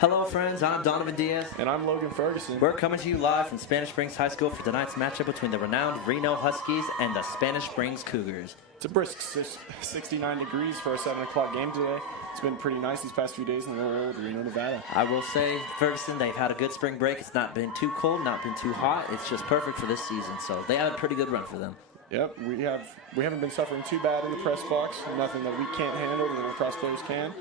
Hello, friends. I'm Donovan Diaz. And I'm Logan Ferguson. We're coming to you live from Spanish Springs High School for tonight's matchup between the renowned Reno Huskies and the Spanish Springs Cougars. It's a brisk 69 degrees for a 7 o'clock game today. It's been pretty nice these past few days in old Reno, Nevada. I will say, Ferguson, they've had a good spring break. It's not been too cold, not been too hot. It's just perfect for this season, so they had a pretty good run for them. Yep, we haven't been suffering too bad in the press box. Nothing that we can't handle that our press players can.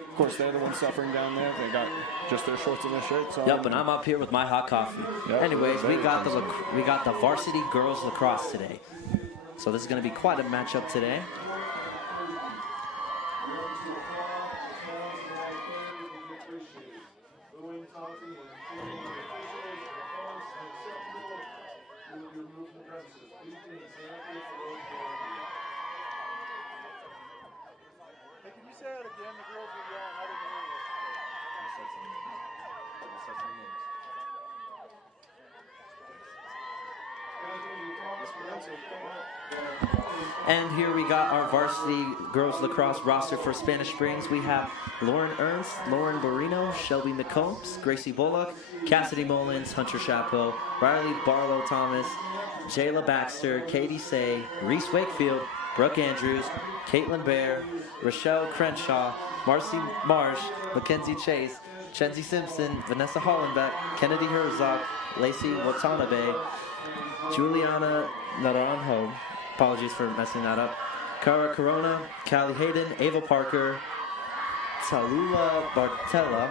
Of course, they're the ones suffering down there. They got just their shorts and their shirts on. Yep, and I'm up here with my hot coffee. Yep, Anyways, we got the varsity girls lacrosse today. So this is going to be quite a matchup today. And here we got our varsity girls lacrosse roster for Spanish Springs. We have Lauren Ernst, Lauren Barino, Shelby McCombs, Gracie Bullock, Cassidy Mullins, Hunter Chapeau, Riley Barlow Thomas, Jayla Baxter, Katie Say, Reese Wakefield, Brooke Andrews, Caitlin Bear, Rochelle Crenshaw, Marcy Marsh, Mackenzie Chase, Chenzi Simpson, Vanessa Hollenbeck, Kennedy Herzog, Lacey Watanabe, Juliana Naranjo, apologies for messing that up, Cara Corona, Callie Hayden, Ava Parker, Tallulah Bartella,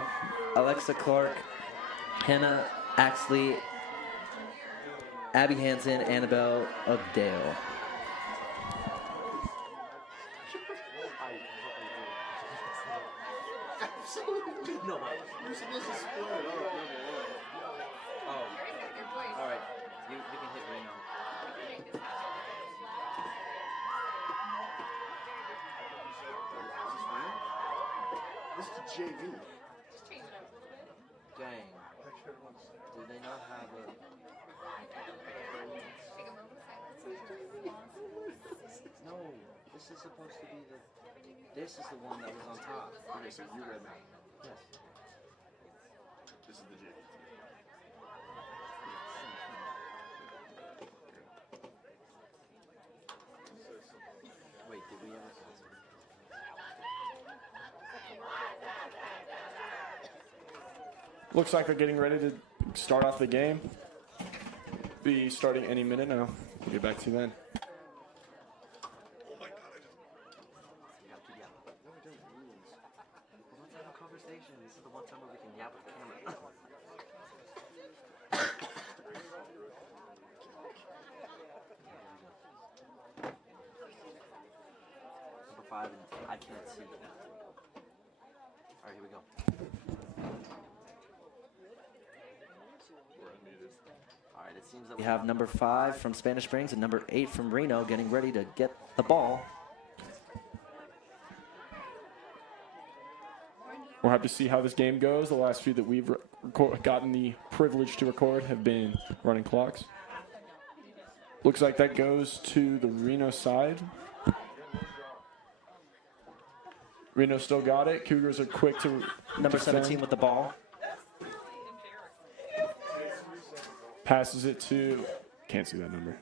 Alexa Clark, Hannah Axley, Abby Hansen, Annabelle Ogdale. No, you're supposed to split it up. Oh, all right. You can hit Reno. This is the JV. Dang. Do they not have a... No, this is supposed to be the... This is the one that was on top. Okay, so you read that. Yes. This is the JV. Wait, did we ever... Looks like they're getting ready to start off the game. Be starting any minute now. We'll get back to you then. Oh my god, I just... You have to yell. No, we don't. Well, let's have a conversation. This is the one time where we can yap with the camera. Number 5, and I can't see. All right, here we go. All right, it seems that we have number 5 from Spanish Springs and number 8 from Reno getting ready to get the ball. We'll have to see how this game goes. The last few that we've gotten the privilege to record have been running clocks. Looks like that goes to the Reno side. Reno still got it. Cougars are quick to Number defend. 17 with the ball. Passes it to, can't see that number.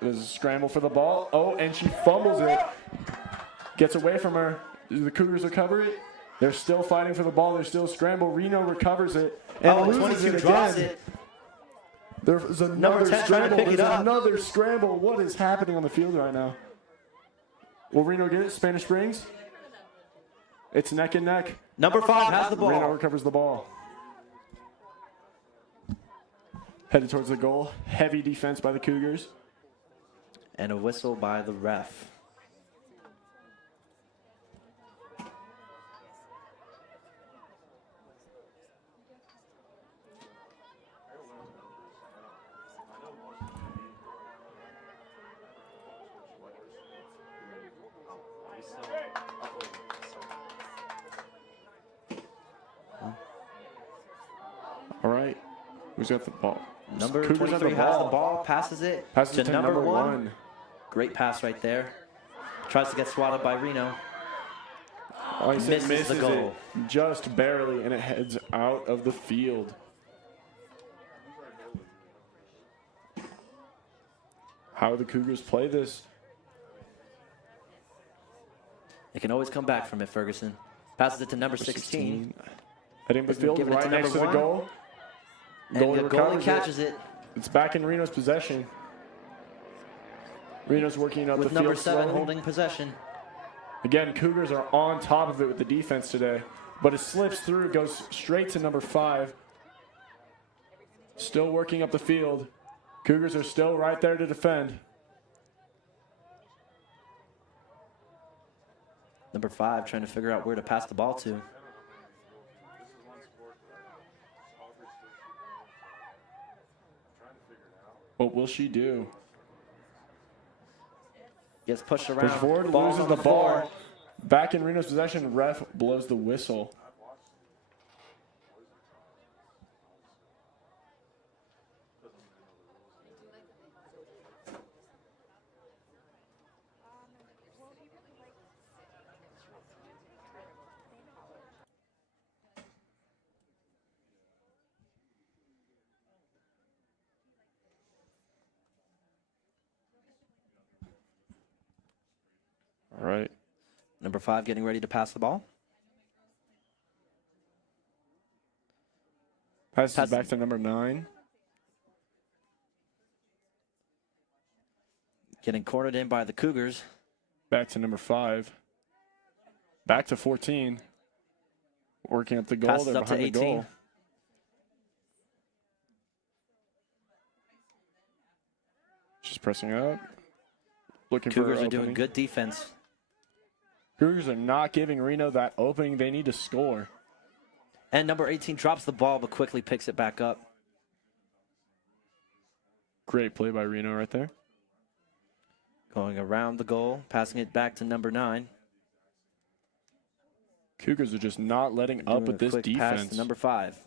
There's a scramble for the ball. Oh, and she fumbles it. Gets away from her. The Cougars recover it. They're still fighting for the ball. They're still scramble. Reno recovers it and loses it again. There's another scramble. There's another scramble. What is happening on the field right now? Will Reno get it? Spanish Springs? It's neck and neck. Number 5 has the ball. Reno recovers the ball. Headed towards the goal. Heavy defense by the Cougars. And a whistle by the ref. All right. Who's got the ball? Number Cougars 23 has the ball, passes it Passes to number 1. Great pass right there. Tries to get swatted by Reno. Like I said, Misses the goal. it just barely, and it heads out of the field. How the Cougars play this? They can always come back from it, Ferguson. Passes it to number 16. Heading the field Giving it right to next to number the 1. goal. And the goalie recovers catches it. It's back in Reno's possession. Reno's working up With the number field 7 slowly. holding possession. Again, Cougars are on top of it with the defense today. But it slips through, goes straight to number 5. Still working up the field. Cougars are still right there to defend. Number 5 trying to figure out where to pass the ball to. What will she do? Gets pushed around. Push forward, Ball's loses on the floor. ball. Back in Reno's possession, ref blows the whistle. All right. Number 5 getting ready to pass the ball. Passes back to number 9. Getting cornered in by the Cougars. Back to number 5. Back to 14. Working up the goal. Passes They're up to behind the 18. goal. She's pressing up. Looking for Cougars her are doing opening. good defense. Cougars are not giving Reno that opening. They need to score. And number 18 drops the ball but quickly picks it back up. Great play by Reno right there. Going around the goal, passing it back to number 9. Cougars are just not letting up Doing with a this quick pass defense. to number 5.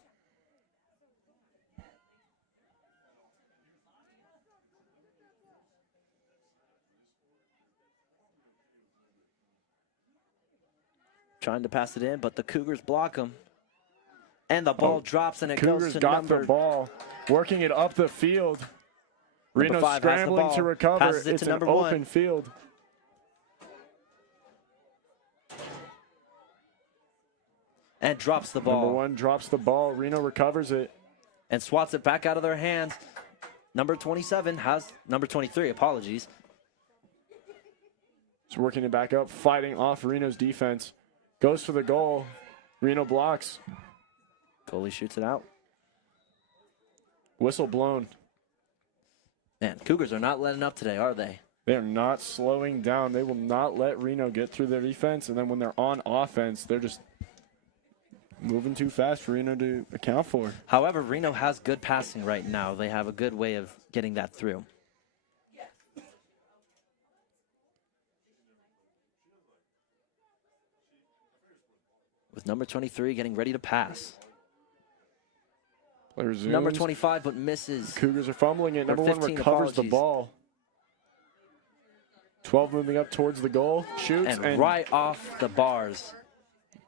Trying to pass it in, but the Cougars block him. And the ball drops, and it Cougars goes to got number... the ball, working it up the field. Number Reno 5 has the scrambling ball, to recover. passes it It's to an number open 1. field. And drops the ball. Number 1 drops the ball. Reno recovers it. And swats it back out of their hands. Number 27 has... Number 23, apologies. He's working it back up, fighting off Reno's defense. Goes for the goal. Reno blocks. Goalie shoots it out. Whistle blown. Man, Cougars are not letting up today, are they? They are not slowing down. They will not let Reno get through their defense. And then when they're on offense, they're just moving too fast for Reno to account for. However, Reno has good passing right now. They have a good way of getting that through. With number 23 getting ready to pass. Player zooms. Number 25, but misses. Cougars are fumbling it. Number 1 15, recovers the apologies. ball. 12 moving up towards the goal. Shoots And right off the bars.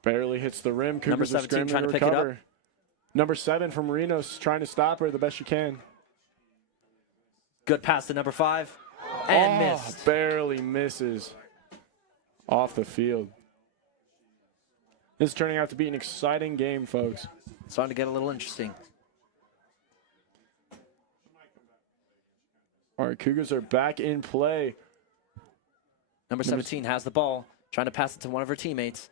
barely hits the rim. Cougars Number are 17 scrambling trying to to pick it up. recover. Number 7 from Reno's trying to stop her the best she can. Good pass to number 5. And missed. Barely misses. Off the field. This is turning out to be an exciting game, folks. Starting to get a little interesting. All right, Cougars are back in play. Number 17 has the ball. Trying to pass it to one of her teammates.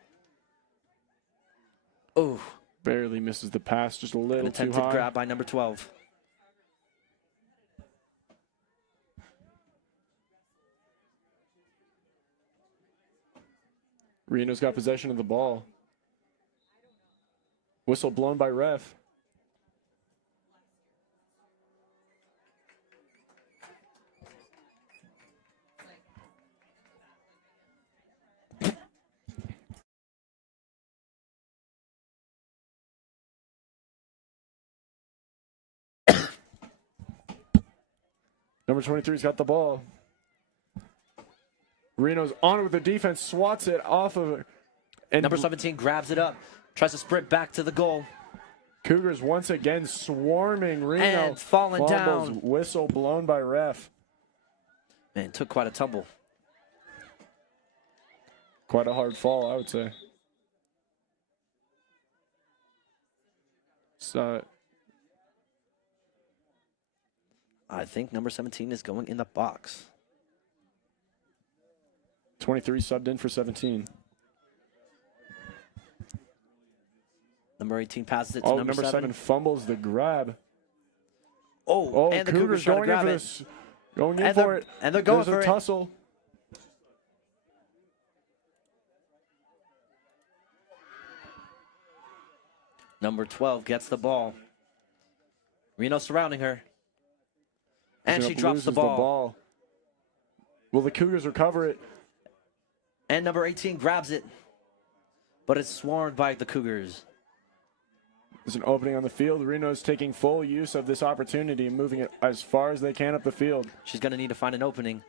Oh, Barely misses the pass, just a an little too attempted high. grab by number 12. Reno's got possession of the ball. Whistle blown by ref. Number 23's got the ball. Reno's on it with the defense, swats it off of her. And Number 17 grabs it up, tries to sprint back to the goal. Cougars once again swarming Reno. And falling Fumbles, down. Whistle blown by ref. Man, took quite a tumble. Quite a hard fall, I would say. So I think number 17 is going in the box. 23 subbed in for 17. Number 18 passes it to Oh, number 7. fumbles the grab. Oh, and the Cougars trying to grab it. this. Going in And for they're- it. and they're going There's for a it. tussle. Number 12 gets the ball. Reno surrounding her. And she drops the Loses ball. Will the Cougars recover it? And number 18 grabs it. But it's swarmed by the Cougars. There's an opening on the field. Reno's taking full use of this opportunity and moving it as far as they can up the field. She's going to need to find an opening.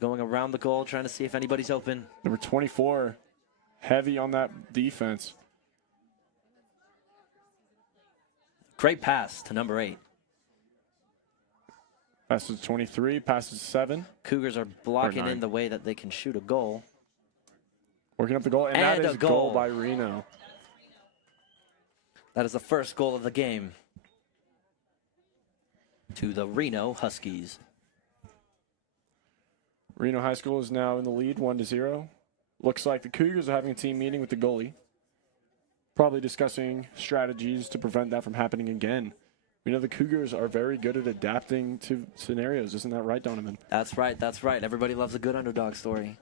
Going around the goal, trying to see if anybody's open. Number 24, heavy on that defense. Great pass to number 8. Passes 23, passes 7. Cougars are blocking Or 9. in the way that they can shoot a goal. Working up the goal, and And that a is goal. goal by Reno. That is the first goal of the game to the Reno Huskies. Reno High School is now in the lead, 1-0. Looks like the Cougars are having a team meeting with the goalie. Probably discussing strategies to prevent that from happening again. We know the Cougars are very good at adapting to scenarios. Isn't that right, Donovan? That's right, that's right. Everybody loves a good underdog story.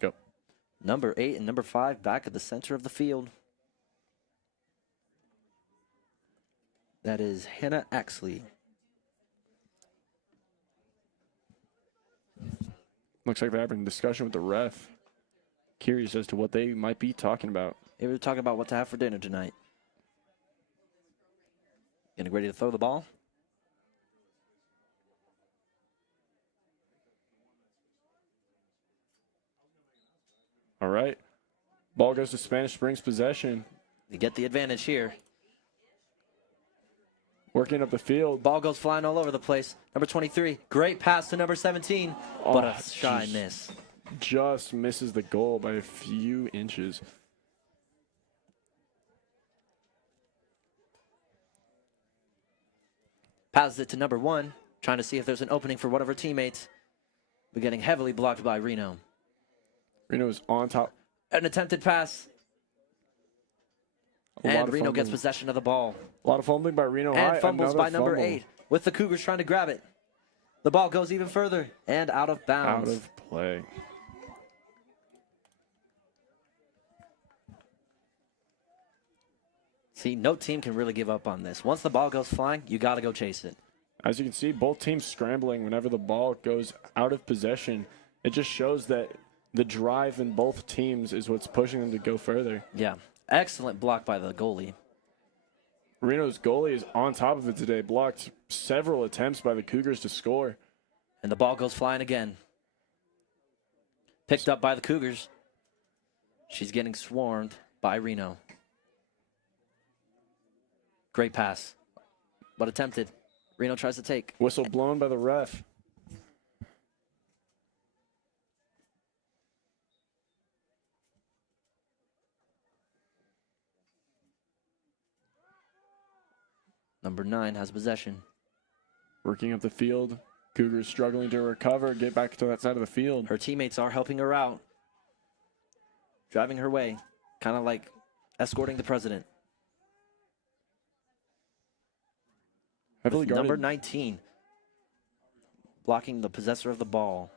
Go. Number 8 and number 5 back at the center of the field. That is Hannah Axley. Looks like they're having a discussion with the ref. Curious as to what they might be talking about. They were talking about what to have for dinner tonight. Getting ready to throw the ball. All right. Ball goes to Spanish Springs possession. They get the advantage here. Working up the field. Ball goes flying all over the place. Number 23, great pass to number 17, but a Oh, shy jeez. miss. Just misses the goal by a few inches. Passes it to number 1, trying to see if there's an opening for one of her teammates, but getting heavily blocked by Reno. Reno is on top. An attempted pass, A lot and of Reno gets fumbling. possession of the ball. A lot of fumbling by Reno High. And fumbles Another by number fumble. 8, with the Cougars trying to grab it. The ball goes even further and out of Out bounds. of play. See, no team can really give up on this. Once the ball goes flying, you got to go chase it. As you can see, both teams scrambling whenever the ball goes out of possession. It just shows that the drive in both teams is what's pushing them to go further. Yeah, excellent block by the goalie. Reno's goalie is on top of it today, blocked several attempts by the Cougars to score. And the ball goes flying again. Picked up by the Cougars. She's getting swarmed by Reno. Great pass, but attempted. Reno tries to take. Whistle blown by the ref. Number 9 has possession. Working up the field. Cougars struggling to recover, get back to that side of the field. Her teammates are helping her out. Driving her way, kind of like escorting the president. Heavily With guarded. number 19, blocking the possessor of the ball.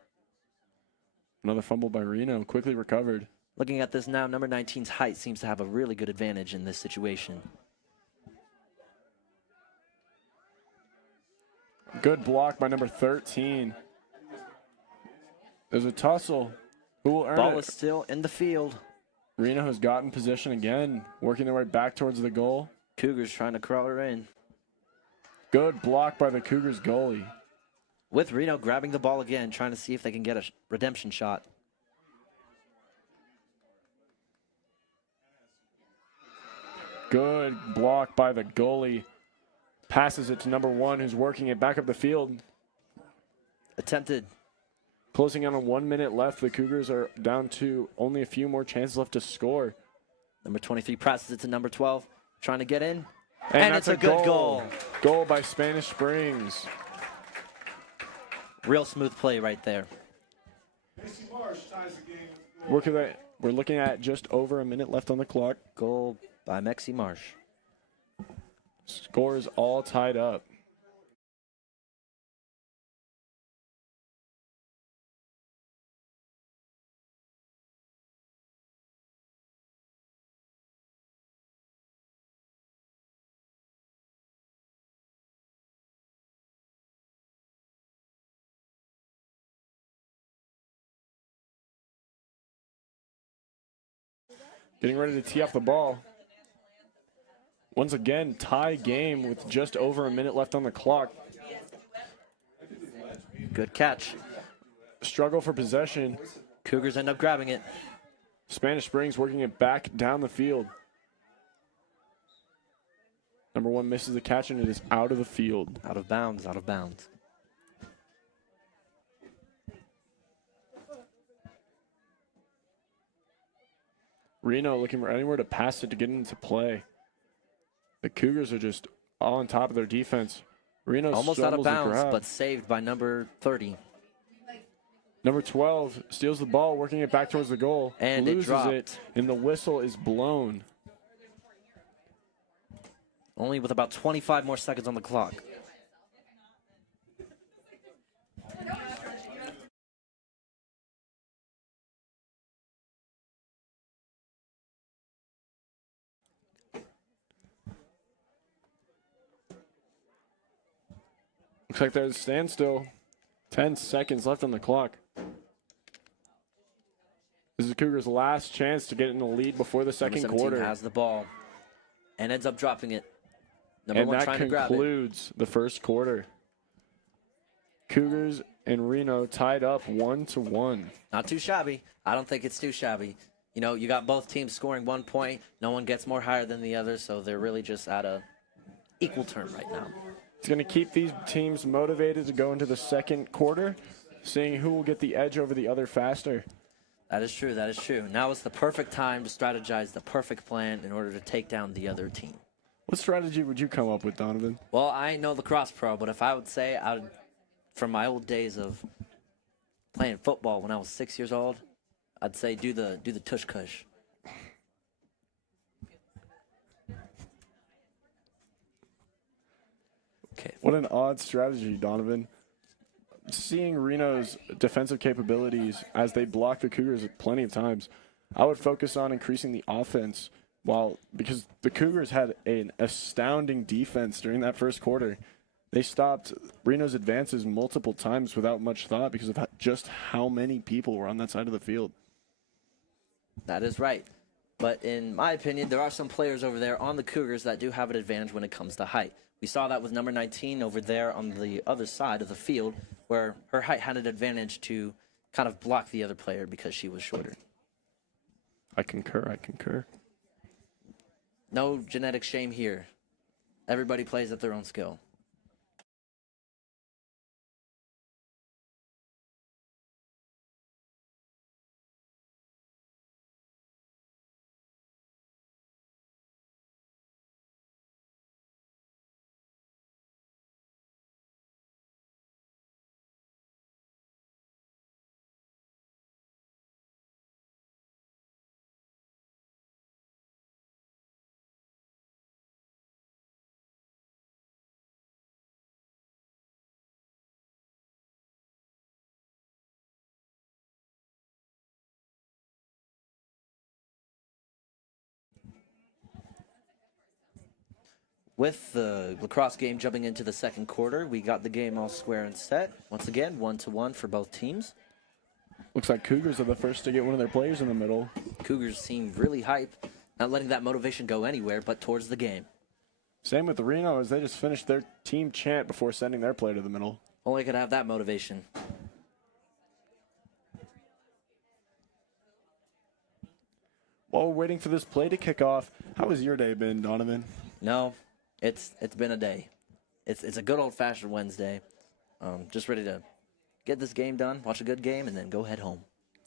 Another fumble by Reno, quickly recovered. Looking at this now, number 19's height seems to have a really good advantage in this situation. Good block by number 13. There's a tussle. Who will earn Ball it? is still in the field. Reno has gotten possession again, working their way back towards the goal. Cougars trying to crawl her in. Good block by the Cougars goalie. With Reno grabbing the ball again, trying to see if they can get a redemption shot. Good block by the goalie. Passes it to number 1, who's working it back up the field. Attempted. Closing in on 1 minute left. The Cougars are down to only a few more chances left to score. Number 23 passes it to number 12, trying to get in. And it's that's a good goal. Goal by Spanish Springs. Real smooth play right there. We're looking at just over a minute left on the clock. Goal by Mexi Marsh. Scores all tied up. Getting ready to tee off the ball. Once again, tie game with just over a minute left on the clock. Good catch. Struggle for possession. Cougars end up grabbing it. Spanish Springs working it back down the field. Number 1 misses the catch and it is out of the field. Out of bounds, out of bounds. Reno looking for anywhere to pass it to get into play. The Cougars are just all on top of their defense. Reno almost out of stumbles the bounds, grab. but saved by number 30. Number 12 steals the ball, working it back towards the goal. And it loses dropped. it, and the whistle is blown. Only with about 25 more seconds on the clock. Looks like there's a standstill. 10 seconds left on the clock. This is Cougars' last chance to get in the lead before the second Number 17 quarter. has the ball and ends up dropping it. Number And 1 that trying to grab it. concludes the first quarter. Cougars and Reno tied up 1-1. Not too shabby. I don't think it's too shabby. You know, you got both teams scoring 1 point. No one gets more higher than the other, so they're really just at a equal term right now. It's going to keep these teams motivated to go into the second quarter, seeing who will get the edge over the other faster. That is true. That is true. Now is the perfect time to strategize the perfect plan in order to take down the other team. What strategy would you come up with, Donovan? Well, I ain't no lacrosse pro, but if I would say, from my old days of playing football when I was 6 years old, I'd say do the tush kush. Okay. What an odd strategy, Donovan. Seeing Reno's defensive capabilities as they block the Cougars plenty of times, I would focus on increasing the offense because the Cougars had an astounding defense during that first quarter. They stopped Reno's advances multiple times without much thought because of just how many people were on that side of the field. That is right. But in my opinion, there are some players over there on the Cougars that do have an advantage when it comes to height. We saw that with number 19 over there on the other side of the field, where her height had an advantage to kind of block the other player because she was shorter. I concur. No genetic shame here. Everybody plays at their own skill. With the lacrosse game jumping into the second quarter, we got the game all square and set. Once again, 1-1 for both teams. Looks like Cougars are the first to get one of their players in the middle. Cougars seem really hype, not letting that motivation go anywhere but towards the game. Same with Reno as they just finished their team chant before sending their player to the middle. Only could have that motivation. While we're waiting for this play to kick off, how has your day been, Donovan? No, it's been a day. It's a good old-fashioned Wednesday. Just ready to get this game done, watch a good game, and then go head home.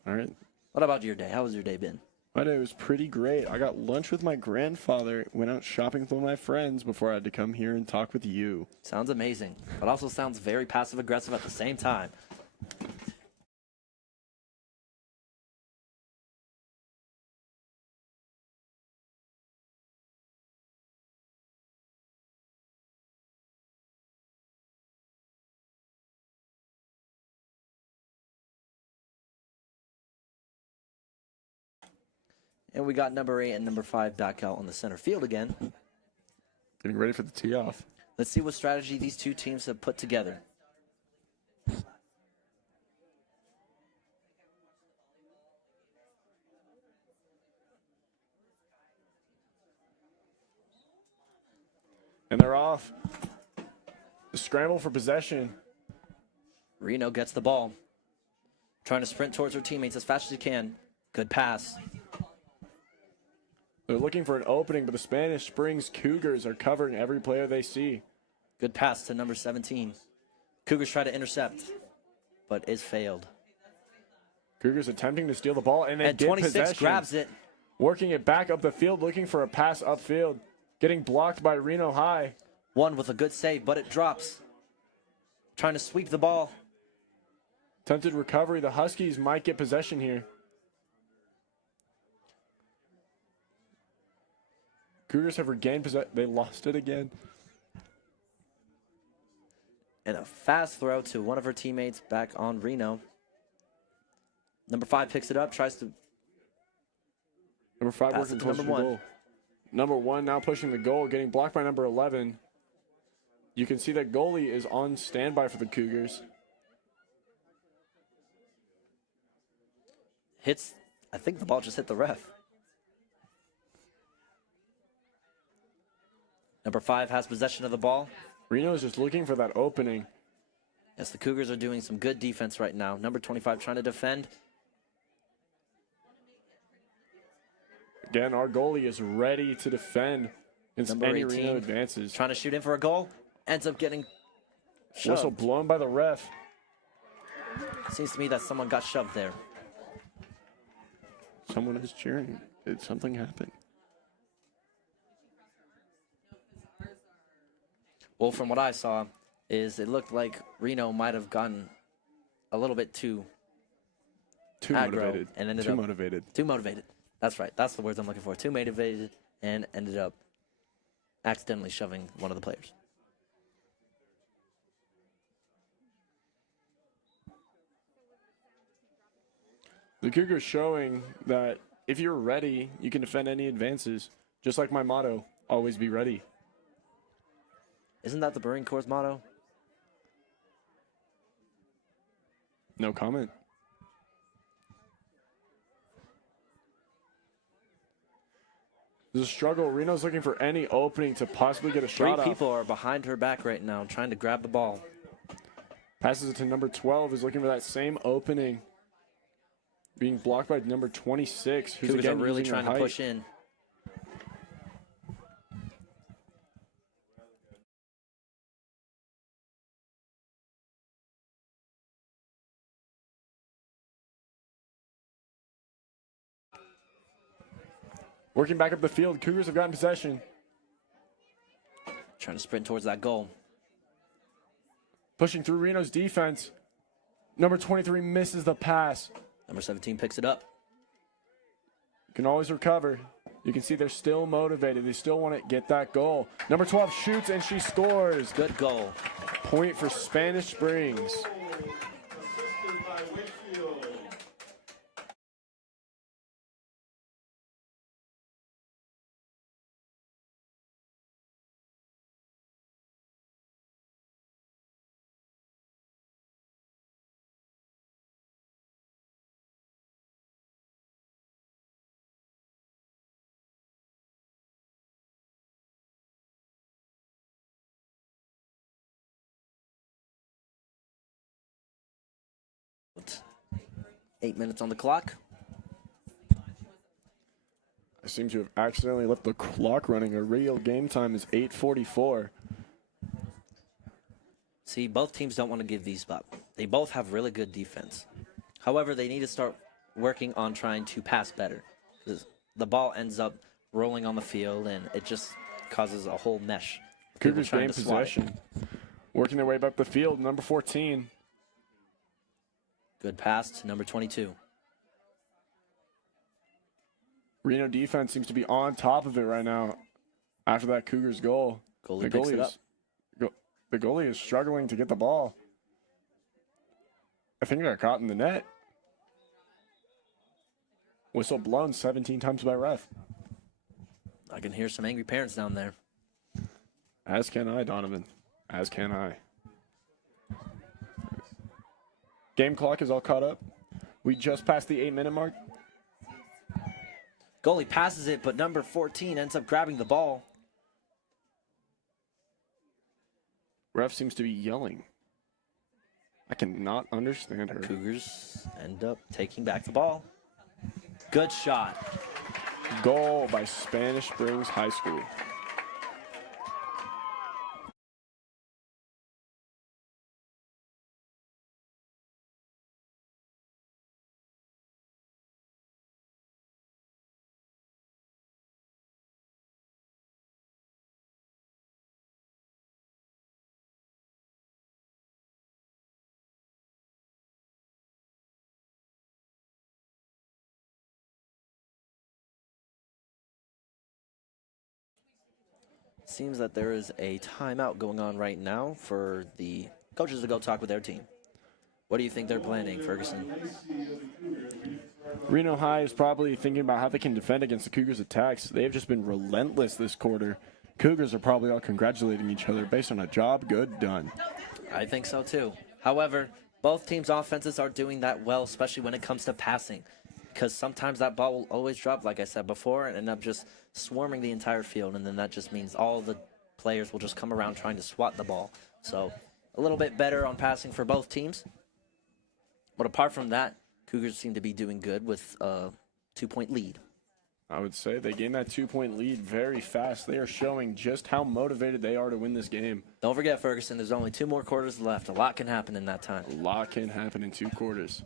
All right. What about your day? How has your day been? My day was pretty great. I got lunch with my grandfather, went out shopping with one of my friends before I had to come here and talk with you. Sounds amazing, but also sounds very passive-aggressive at the same time. And we got number 8 and number 5 back out on the center field again. Getting ready for the tee off. Let's see what strategy these two teams have put together. And they're off. The scramble for possession. Reno gets the ball. Trying to sprint towards her teammates as fast as he can. Good pass. They're looking for an opening, but the Spanish Springs Cougars are covering every player they see. Good pass to number 17. Cougars try to intercept, but is failed. Cougars attempting to steal the ball, and they And get 26 possession. grabs it. Working it back up the field, looking for a pass upfield. Getting blocked by Reno High. One with a good save, but it drops. Trying to sweep the ball. Attempted recovery. The Huskies might get possession here. Cougars have regained possession. They lost it again. And a fast throw to one of her teammates back on Reno. Number 5 picks it up, tries to Number 5 pass working it to close number to the 1. goal. Number 1 now pushing the goal, getting blocked by number 11. You can see that goalie is on standby for the Cougars. Hits, I think the ball just hit the ref. Number 5 has possession of the ball. Reno is just looking for that opening. Yes, the Cougars are doing some good defense right now. Number 25 trying to defend. Again, our goalie is ready to defend against Number any 18 Reno advances. trying to shoot in for a goal. Ends up getting shoved. Whistle blown by the ref. Seems to me that someone got shoved there. Someone is cheering. Did something happen? Well, from what I saw, is it looked like Reno might have gotten a little bit too Too aggro motivated. and ended Too up motivated. too motivated. That's right. That's the words I'm looking for. Too motivated and ended up accidentally shoving one of the players. The Cougars showing that if you're ready, you can defend any advances. Just like my motto, always be ready. Isn't that the Marine Corps' motto? No comment. There's a struggle. Reno's looking for any opening to possibly get a Three shot off. people are behind her back right now trying to grab the ball. Passes it to number 12, who's looking for that same opening. Being blocked by number 26, who's Cougars are again really using her trying to height. push in. Working back up the field, Cougars have gotten possession. Trying to sprint towards that goal. Pushing through Reno's defense. Number 23 misses the pass. Number 17 picks it up. Can always recover. You can see they're still motivated. They still want to get that goal. Number 12 shoots and she scores. Good goal. Point for Spanish Springs. 8 minutes on the clock. I seem to have accidentally left the clock running. A real game time is 8:44. See, both teams don't want to give these up. They both have really good defense. However, they need to start working on trying to pass better, because the ball ends up rolling on the field, and it just causes a whole mesh. People Cougars trying gain to swat it. possession. Working their way up the field, number 14. Good pass to number 22. Reno defense seems to be on top of it right now after that Cougars goal. Goalie picks it up. The goalie is struggling to get the ball. I think it got caught in the net. Whistle blown 17 times by ref. I can hear some angry parents down there. As can I, Donovan. As can I. Game clock is all caught up. We just passed the 8-minute mark. Goalie passes it, but number 14 ends up grabbing the ball. Ref seems to be yelling. I cannot understand her. Cougars end up taking back the ball. Good shot. Goal by Spanish Springs High School. Seems that there is a timeout going on right now for the coaches to go talk with their team. What do you think they're planning, Ferguson? Reno High is probably thinking about how they can defend against the Cougars' attacks. They have just been relentless this quarter. Cougars are probably all congratulating each other based on a job good done. I think so too. However, both teams' offenses are doing that well, especially when it comes to passing, because sometimes that ball will always drop, like I said before, and end up just swarming the entire field, and then that just means all the players will just come around trying to swat the ball. So a little bit better on passing for both teams. But apart from that, Cougars seem to be doing good with a 2-point lead. I would say they gained that 2-point lead very fast. They are showing just how motivated they are to win this game. Don't forget, Ferguson, there's only 2 more quarters left. A lot can happen in that time. A lot can happen in 2 quarters.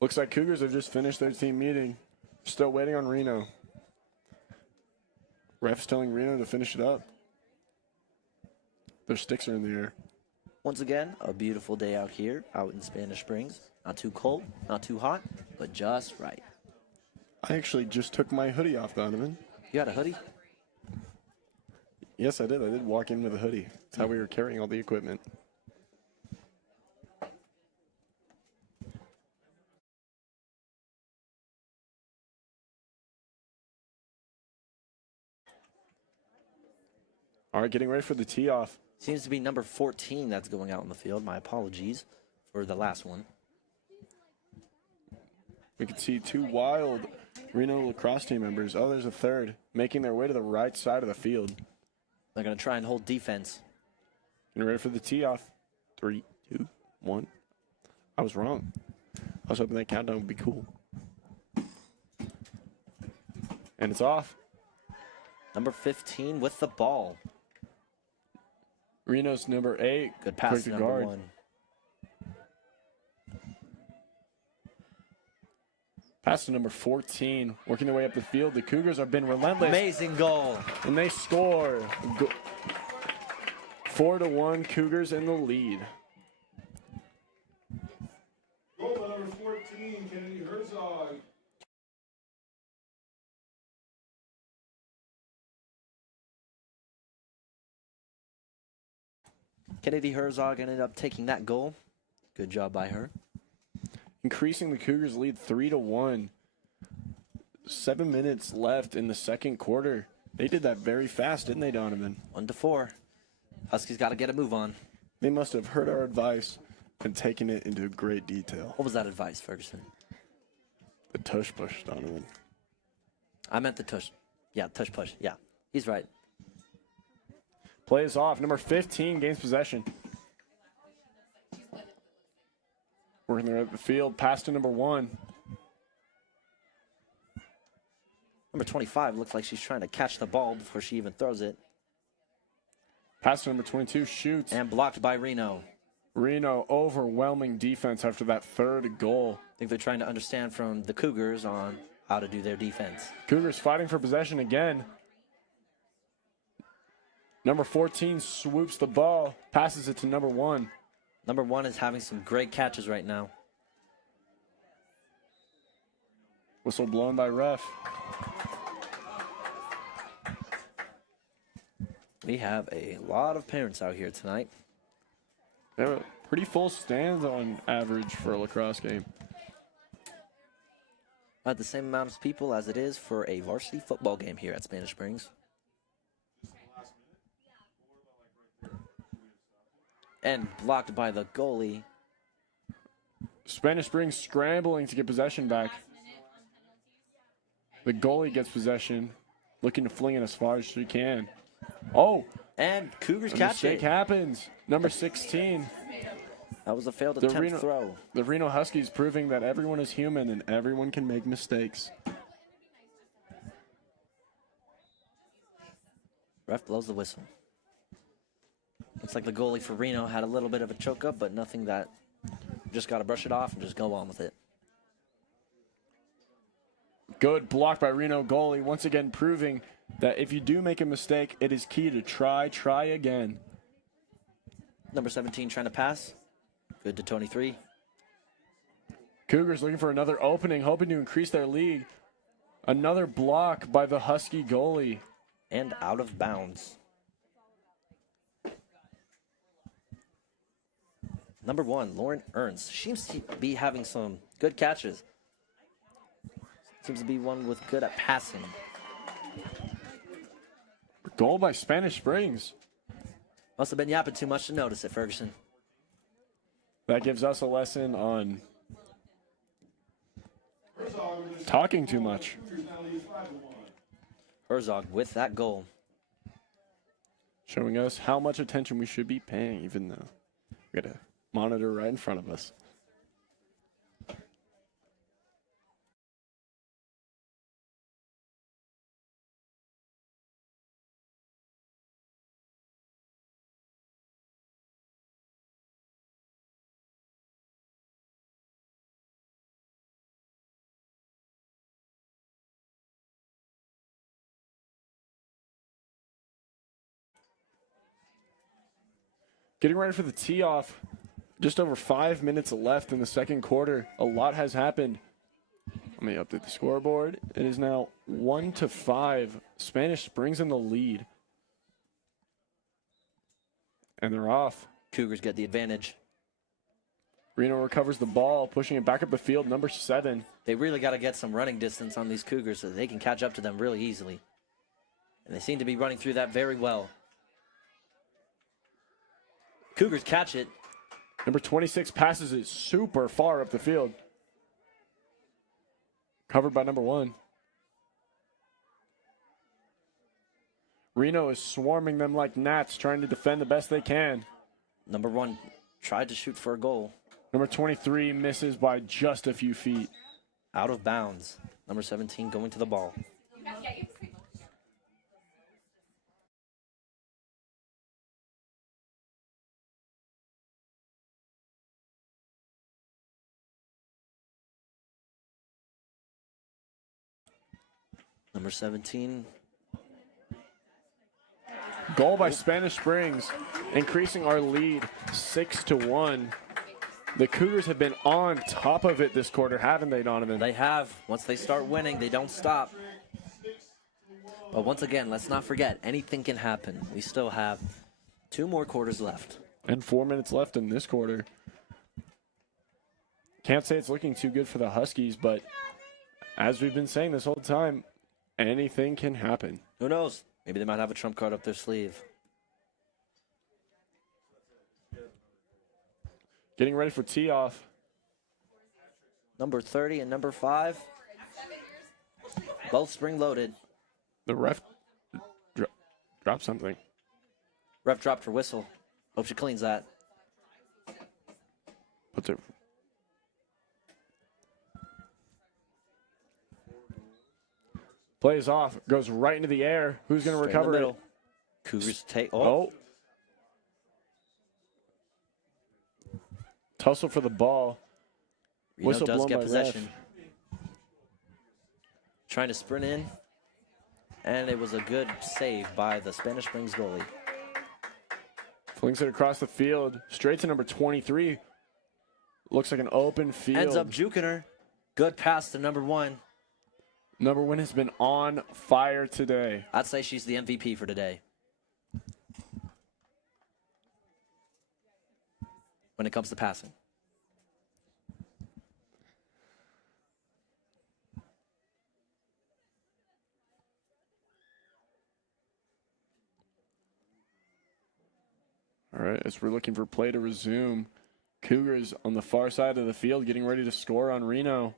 Looks like Cougars have just finished their team meeting. Still waiting on Reno. Ref's telling Reno to finish it up. Their sticks are in the air. Once again, a beautiful day out here, out in Spanish Springs. Not too cold, not too hot, but just right. I actually just took my hoodie off, Donovan. You got a hoodie? Yes, I did. I did walk in with a hoodie. That's how we were carrying all the equipment. All right, getting ready for the tee off. Seems to be number 14 that's going out on the field. My apologies for the last one. We can see 2 wild Reno Lacrosse team members. Oh, there's a third, making their way to the right side of the field. They're going to try and hold defense. Getting ready for the tee off. 3, 2, 1. I was wrong. I was hoping that countdown would be cool. And it's off. Number 15 with the ball. Reno's number 8. Good pass quick to to number guard. 1. Pass to number 14. Working their way up the field. The Cougars have been relentless. Amazing goal. And they score. 4-1 Cougars in the lead. Goal by number 14, Kennedy Herzog. Kennedy Herzog ended up taking that goal. Good job by her. Increasing the Cougars' lead 3-1. 7 minutes left in the second quarter. They did that very fast, didn't they, Donovan? 1-4. Huskies got to get a move on. They must have heard our advice and taken it into great detail. What was that advice, Ferguson? The tush push, Donovan. I meant the tush. Yeah, tush push. Yeah, he's right. Play is off. Number 15 gains possession. Working there at the field. Pass to number 1. Number 25 looks like she's trying to catch the ball before she even throws it. Pass to number 22. Shoots. And blocked by Reno. Reno, overwhelming defense after that third goal. I think they're trying to understand from the Cougars on how to do their defense. Cougars fighting for possession again. Number 14 swoops the ball, passes it to number 1. Number 1 is having some great catches right now. Whistle blown by ref. We have a lot of parents out here tonight. There are pretty full stands on average for a lacrosse game. About the same amount of people as it is for a varsity football game here at Spanish Springs. And blocked by the goalie. Spanish Springs scrambling to get possession back. The goalie gets possession, looking to fling it as far as she can. Oh! And Cougars A catch mistake it. happens. Number 16. That was a failed attempt throw. The Reno Huskies proving that everyone is human and everyone can make mistakes. Ref blows the whistle. Looks like the goalie for Reno had a little bit of a choke up, but nothing that just got to brush it off and just go on with it. Good block by Reno goalie, once again proving that if you do make a mistake, it is key to try again. Number 17 trying to pass. Good to 23. Cougars looking for another opening, hoping to increase their lead. Another block by the Husky goalie. And out of bounds. Number 1, Lauren Ernst. She seems to be having some good catches. Seems to be one with good at passing. Goal by Spanish Springs. Must have been yapping too much to notice it, Ferguson. That gives us a lesson on talking too much. Herzog with that goal. Showing us how much attention we should be paying, even though we got a monitor right in front of us. Getting ready for the tee off. Just over 5 minutes left in the second quarter. A lot has happened. Let me update the scoreboard. It is now 1-5. Spanish Springs in the lead. And they're off. Cougars get the advantage. Reno recovers the ball, pushing it back up the field. Number 7. They really got to get some running distance on these Cougars so that they can catch up to them really easily. And they seem to be running through that very well. Cougars catch it. Number 26 passes it super far up the field. Covered by number 1. Reno is swarming them like gnats, trying to defend the best they can. Number 1 tried to shoot for a goal. Number 23 misses by just a few feet. Out of bounds. Number 17 going to the ball. Number 17. Goal by Spanish Springs, increasing our lead 6-1. The Cougars have been on top of it this quarter, haven't they, Donovan? They have. Once they start winning, they don't stop. But once again, let's not forget, anything can happen. We still have 2 more quarters left. And 4 minutes left in this quarter. Can't say it's looking too good for the Huskies, but as we've been saying this whole time, anything can happen. Who knows? Maybe they might have a trump card up their sleeve. Getting ready for tee off. Number 30 and number 5. Both spring loaded. The ref dropped something. Ref dropped her whistle. Hope she cleans that. Puts it. Plays off. Goes right into the air. Who's going to recover it? Cougars take. Oh. Tussle for the ball. Reno Whistle does blown get by possession. ref. Trying to sprint in. And it was a good save by the Spanish Springs goalie. Flings it across the field. Straight to number 23. Looks like an open field. Ends up juking her. Good pass to number 1. Number 1 has been on fire today. I'd say she's the MVP for today. When it comes to passing. All right, as we're looking for play to resume, Cougars on the far side of the field getting ready to score on Reno.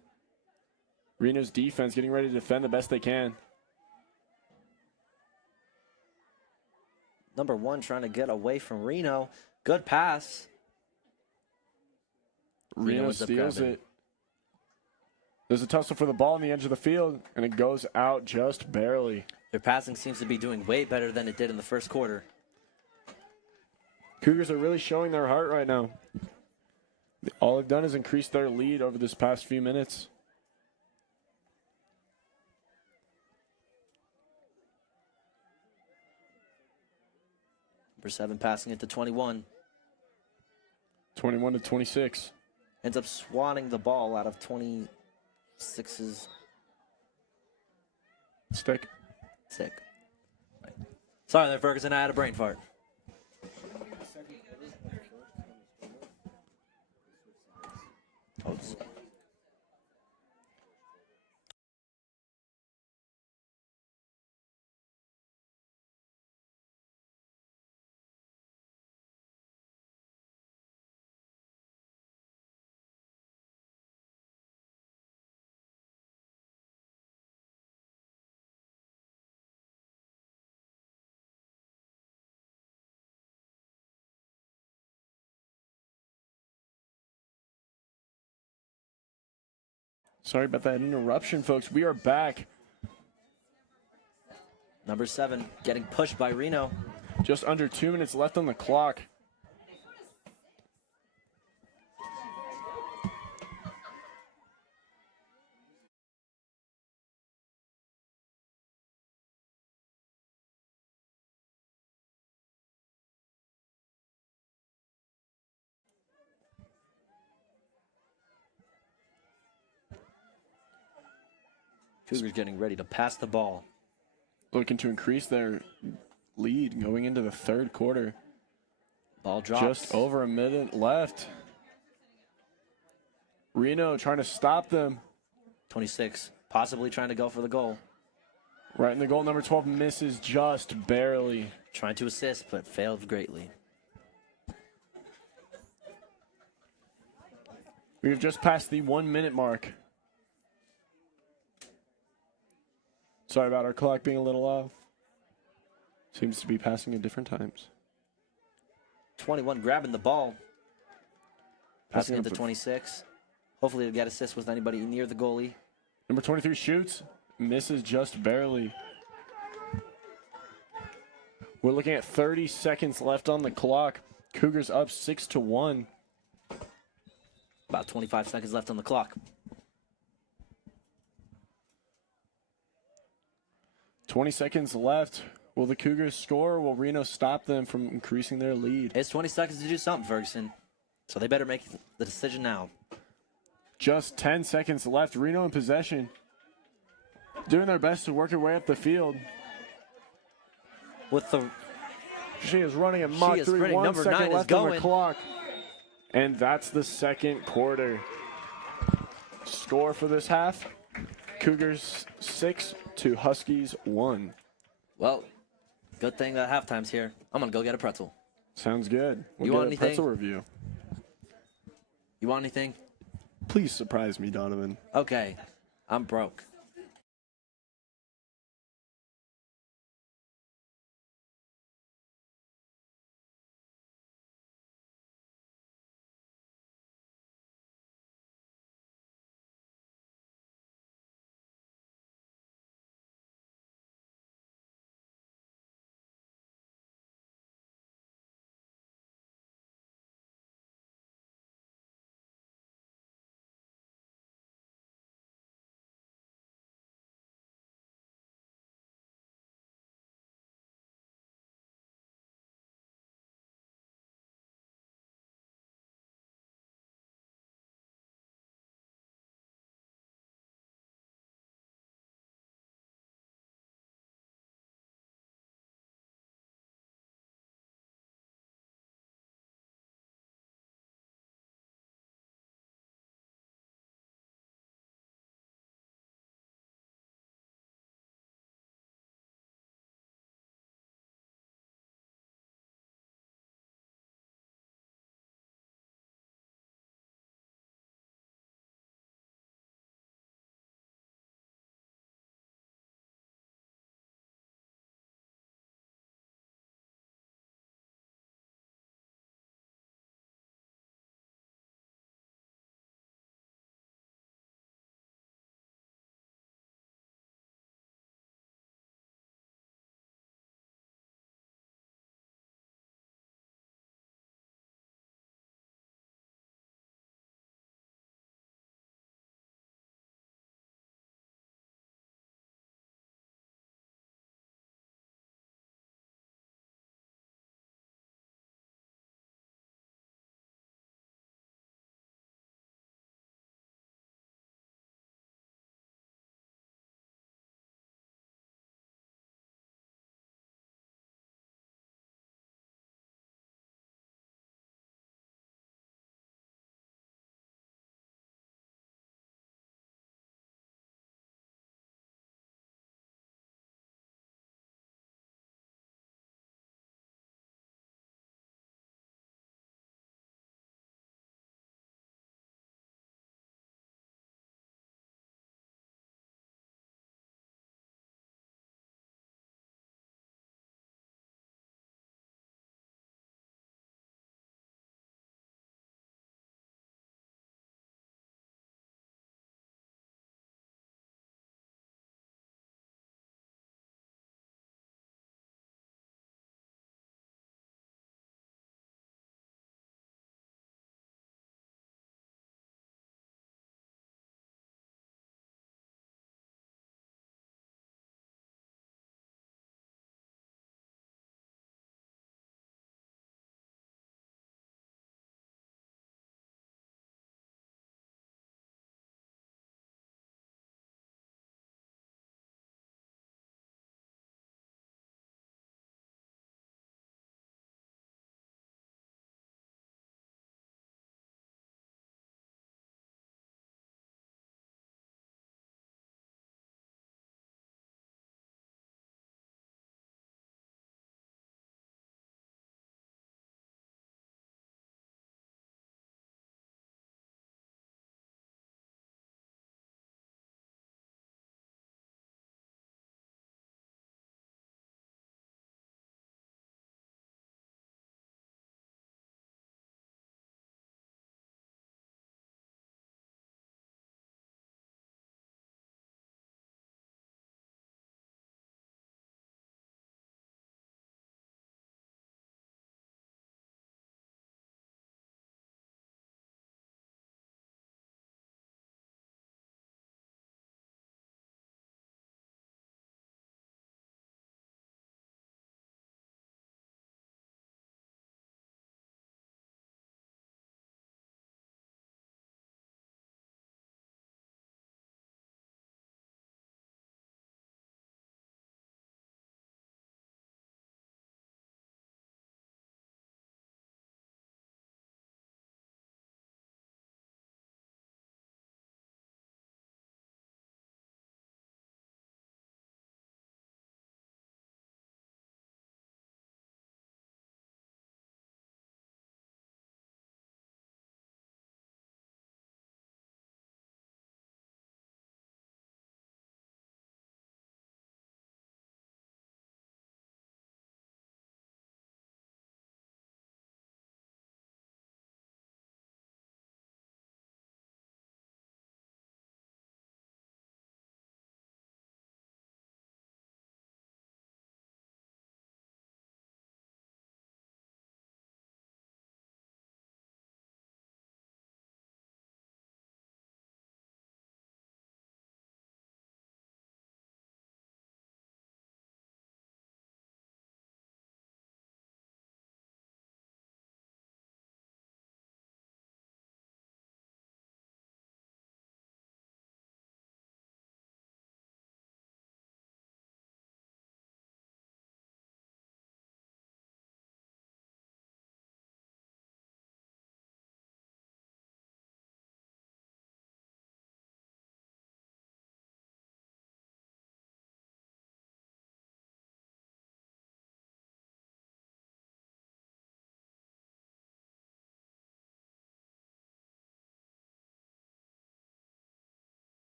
Reno's defense getting ready to defend the best they can. Number 1 trying to get away from Reno. Good pass. Reno steals it. There's a tussle for the ball on the edge of the field, and it goes out just barely. Their passing seems to be doing way better than it did in the first quarter. Cougars are really showing their heart right now. All they've done is increase their lead over this past few minutes. Number 7 passing it to 21. 21 to 26. Ends up swatting the ball out of 26's Stick. stick. Right. Sorry there, Ferguson. I had a brain fart. Oops. Sorry about that interruption, folks. We are back. Number 7 getting pushed by Reno. Just under 2 minutes left on the clock. Cougars getting ready to pass the ball. Looking to increase their lead going into the third quarter. Ball drops. Just over a minute left. Reno trying to stop them. 26 possibly trying to go for the goal. Right in the goal. Number 12 misses just barely. Trying to assist, but failed greatly. We've just passed the 1 minute mark. Sorry about our clock being a little off. Seems to be passing at different times. 21 grabbing the ball. Passing it to up 26. Hopefully to get assists with anybody near the goalie. Number 23 shoots. Misses just barely. We're looking at 30 seconds left on the clock. Cougars up 6-1. About 25 seconds left on the clock. 20 seconds left. Will the Cougars score or will Reno stop them from increasing their lead? It's 20 seconds to do something, Ferguson. So they better make the decision now. Just 10 seconds left. Reno in possession. Doing their best to work their way up the field. With the She is running at Mach 3. sprinting. 1 Number second 9 is left on the going. clock. And that's the second quarter. Score for this half. Cougars 6 to Huskies 1. well, good thing that halftime's here. I'm gonna go get a pretzel. Sounds good. We'll You get want a anything? pretzel review. You want anything? Please surprise me, Donovan. Okay. I'm broke.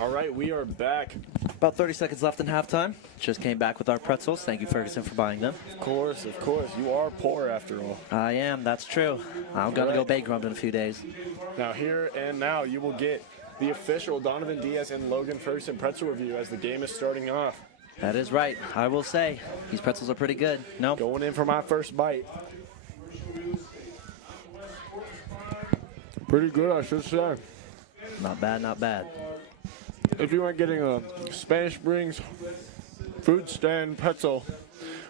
All right, we are back. About 30 seconds left in halftime. Just came back with our pretzels. Thank you, Ferguson, for buying them. Of course. You are poor after all. I am, that's true. I'm going to go bankrupt in a few days. Now, here and now, you will get the official Donovan Diaz and Logan Ferguson pretzel review as the game is starting off. That is right. I will say, these pretzels are pretty good. No? Going in for my first bite. Pretty good, I should say. Not bad, not bad. If you aren't getting a Spanish Springs food stand pretzel,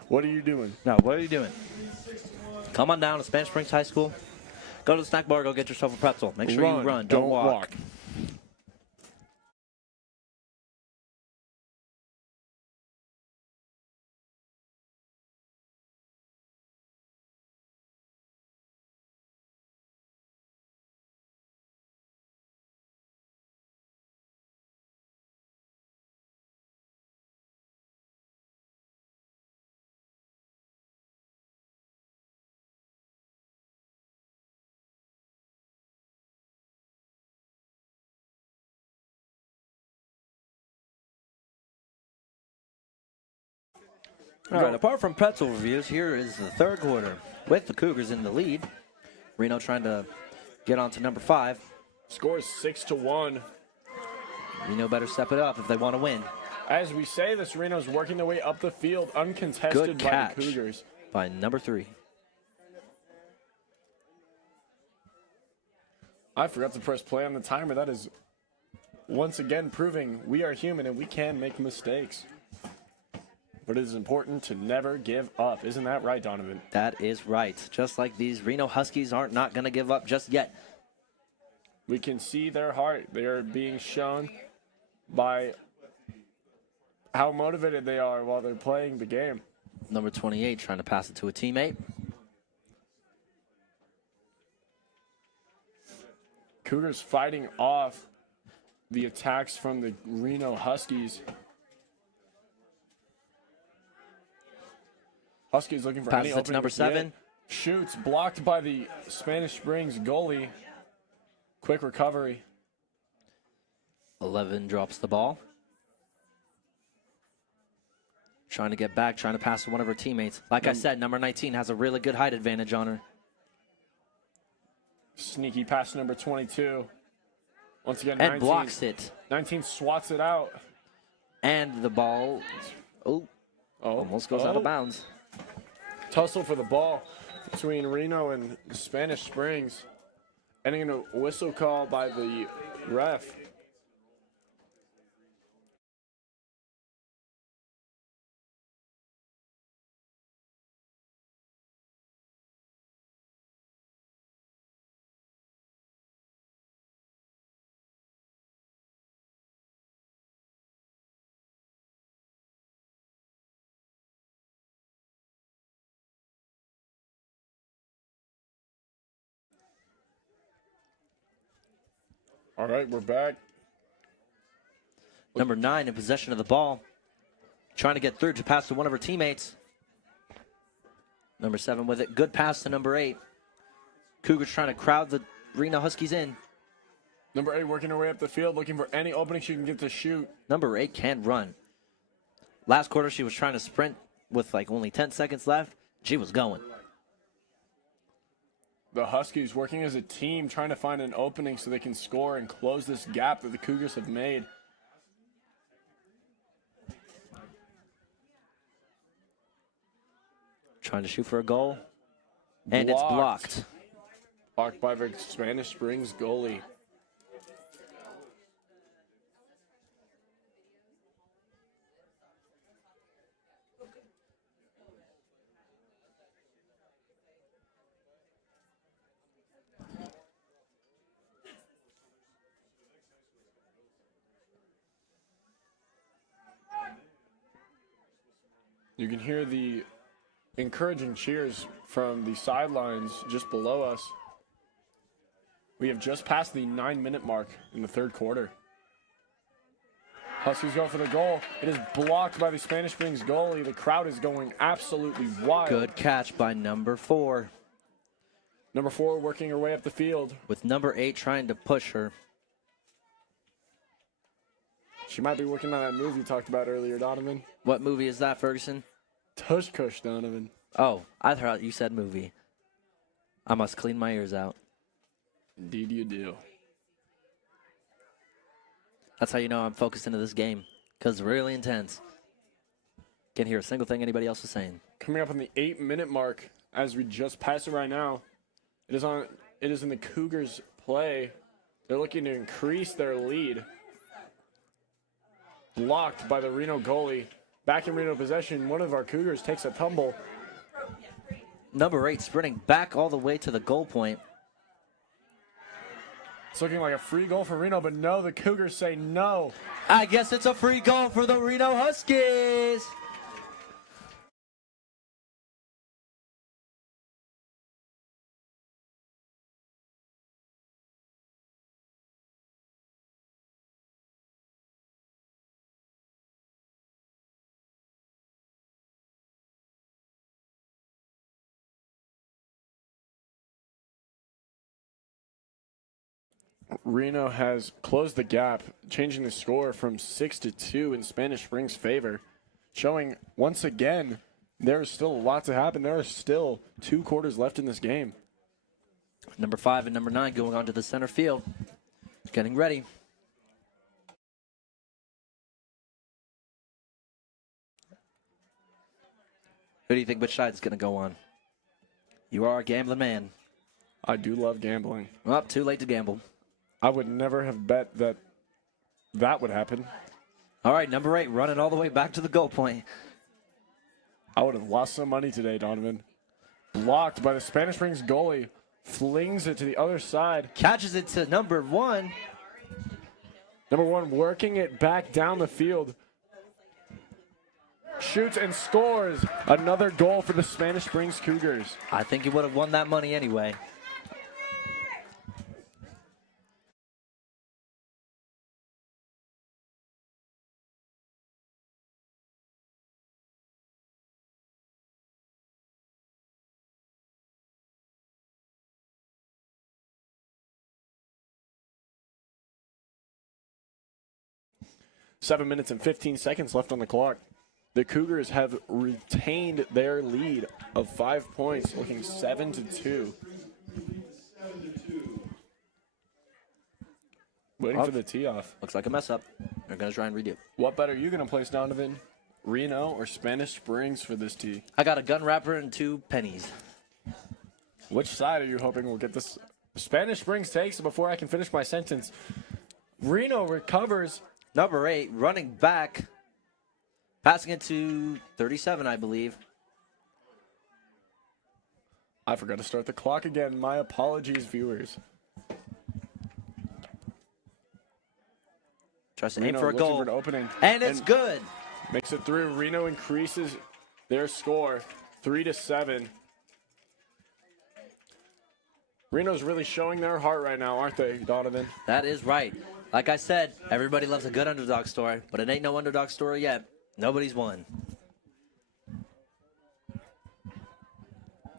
what are you doing? Now, what are you doing? Come on down to Spanish Springs High School. Go to the snack bar, go get yourself a pretzel. Make sure you run, don't walk. All right, apart from pretzel reviews, here is the third quarter with the Cougars in the lead. Reno trying to get on to number 5. Score is 6-1. Reno better step it up if they want to win. As we say this, Reno's working their way up the field, uncontested Good by catch the Cougars. By number 3. I forgot to press play on the timer. That is once again proving we are human and we can make mistakes. But it is important to never give up. Isn't that right, Donovan? That is right. Just like these Reno Huskies aren't not going to give up just yet. We can see their heart. They are being shown by how motivated they are while they're playing the game. Number 28 trying to pass it to a teammate. Cougars fighting off the attacks from the Reno Huskies. Huskies looking for any Passes it to opening. number 7. Shoots, blocked by the Spanish Springs goalie. Quick recovery. 11 drops the ball. Trying to get back, trying to pass to one of her teammates. Like I said, number 19 has a really good height advantage on her. Sneaky pass number 22. Once again, And 19, blocks it. 19 swats it out. And the ball, almost goes out of bounds. Tussle for the ball between Reno and Spanish Springs. Ending in a whistle call by the ref. All right, we're back. Number 9 in possession of the ball. Trying to get through to pass to one of her teammates. Number 7 with it. Good pass to number 8. Cougars trying to crowd the Reno Huskies in. Number 8 working her way up the field, looking for any opening she can get to shoot. Number 8 can run. Last quarter, she was trying to sprint with like only 10 seconds left. She was going. The Huskies working as a team, trying to find an opening so they can score and close this gap that the Cougars have made. Trying to shoot for a goal. And it's blocked. Blocked by the Spanish Springs goalie. You can hear the encouraging cheers from the sidelines just below us. We have just passed the 9-minute mark in the third quarter. Huskies go for the goal. It is blocked by the Spanish Springs goalie. The crowd is going absolutely wild. Good catch by number 4. Number 4 working her way up the field. With number 8 trying to push her. She might be working on that move you talked about earlier, Donovan. What movie is that, Ferguson? Tush Kush, Donovan. Oh, I thought you said movie. I must clean my ears out. Indeed you do. That's how you know I'm focused into this game, because it's really intense. Can't hear a single thing anybody else is saying. Coming up on the 8-minute mark, as we just pass it right now, it is in the Cougars' play. They're looking to increase their lead. Blocked by the Reno goalie. Back in Reno possession, one of our Cougars takes a tumble. Number 8 sprinting back all the way to the goal point. It's looking like a free goal for Reno, but no, the Cougars say no. I guess it's a free goal for the Reno Huskies. Reno has closed the gap, changing the score from 6-2 in Spanish Springs' favor, showing once again there's still a lot to happen. There are still 2 quarters left in this game. Number 5 and number 9 going on to the center field. Getting ready. Who do you think which side is going to go on? You are a gambling man. I do love gambling. Well, too late to gamble. I would never have bet that that would happen. All right, number 8 running all the way back to the goal point. I would have lost some money today, Donovan. Blocked by the Spanish Springs goalie. Flings it to the other side. Catches it to number 1. Number 1 working it back down the field. Shoots and scores. Another goal for the Spanish Springs Cougars. I think he would have won that money anyway. Seven minutes and 15 seconds left on the clock. The Cougars have retained their lead of 5 points, looking 7-2. Waiting for the tee off. Looks like a mess up. They're going to try and redo. What bet are you going to place, Donovan? Reno or Spanish Springs for this tee? I got a gun wrapper and 2 pennies. Which side are you hoping will get this? Spanish Springs takes it before I can finish my sentence. Reno recovers. Number 8 running back. Passing it to 37, I believe. I forgot to start the clock again. My apologies, viewers. Tries to aim Reno for a looking goal. for an opening. And it's good. Makes it through. Reno increases their score 3-7. Reno's really showing their heart right now, aren't they, Donovan? That is right. Like I said, everybody loves a good underdog story, but it ain't no underdog story yet. Nobody's won.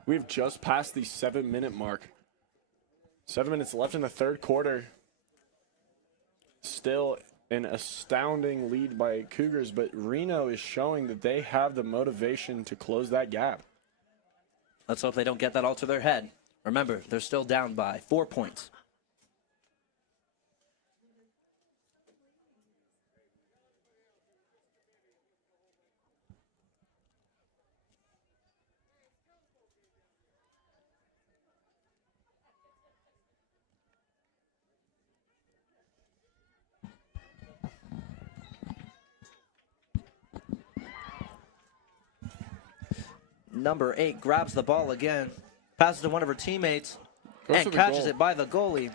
We've just passed the 7-minute mark. 7 minutes left in the third quarter. Still an astounding lead by Cougars, but Reno is showing that they have the motivation to close that gap. Let's hope they don't get that all to their head. Remember, they're still down by 4 points. Number 8 grabs the ball again, passes to one of her teammates, and catches it by the goalie.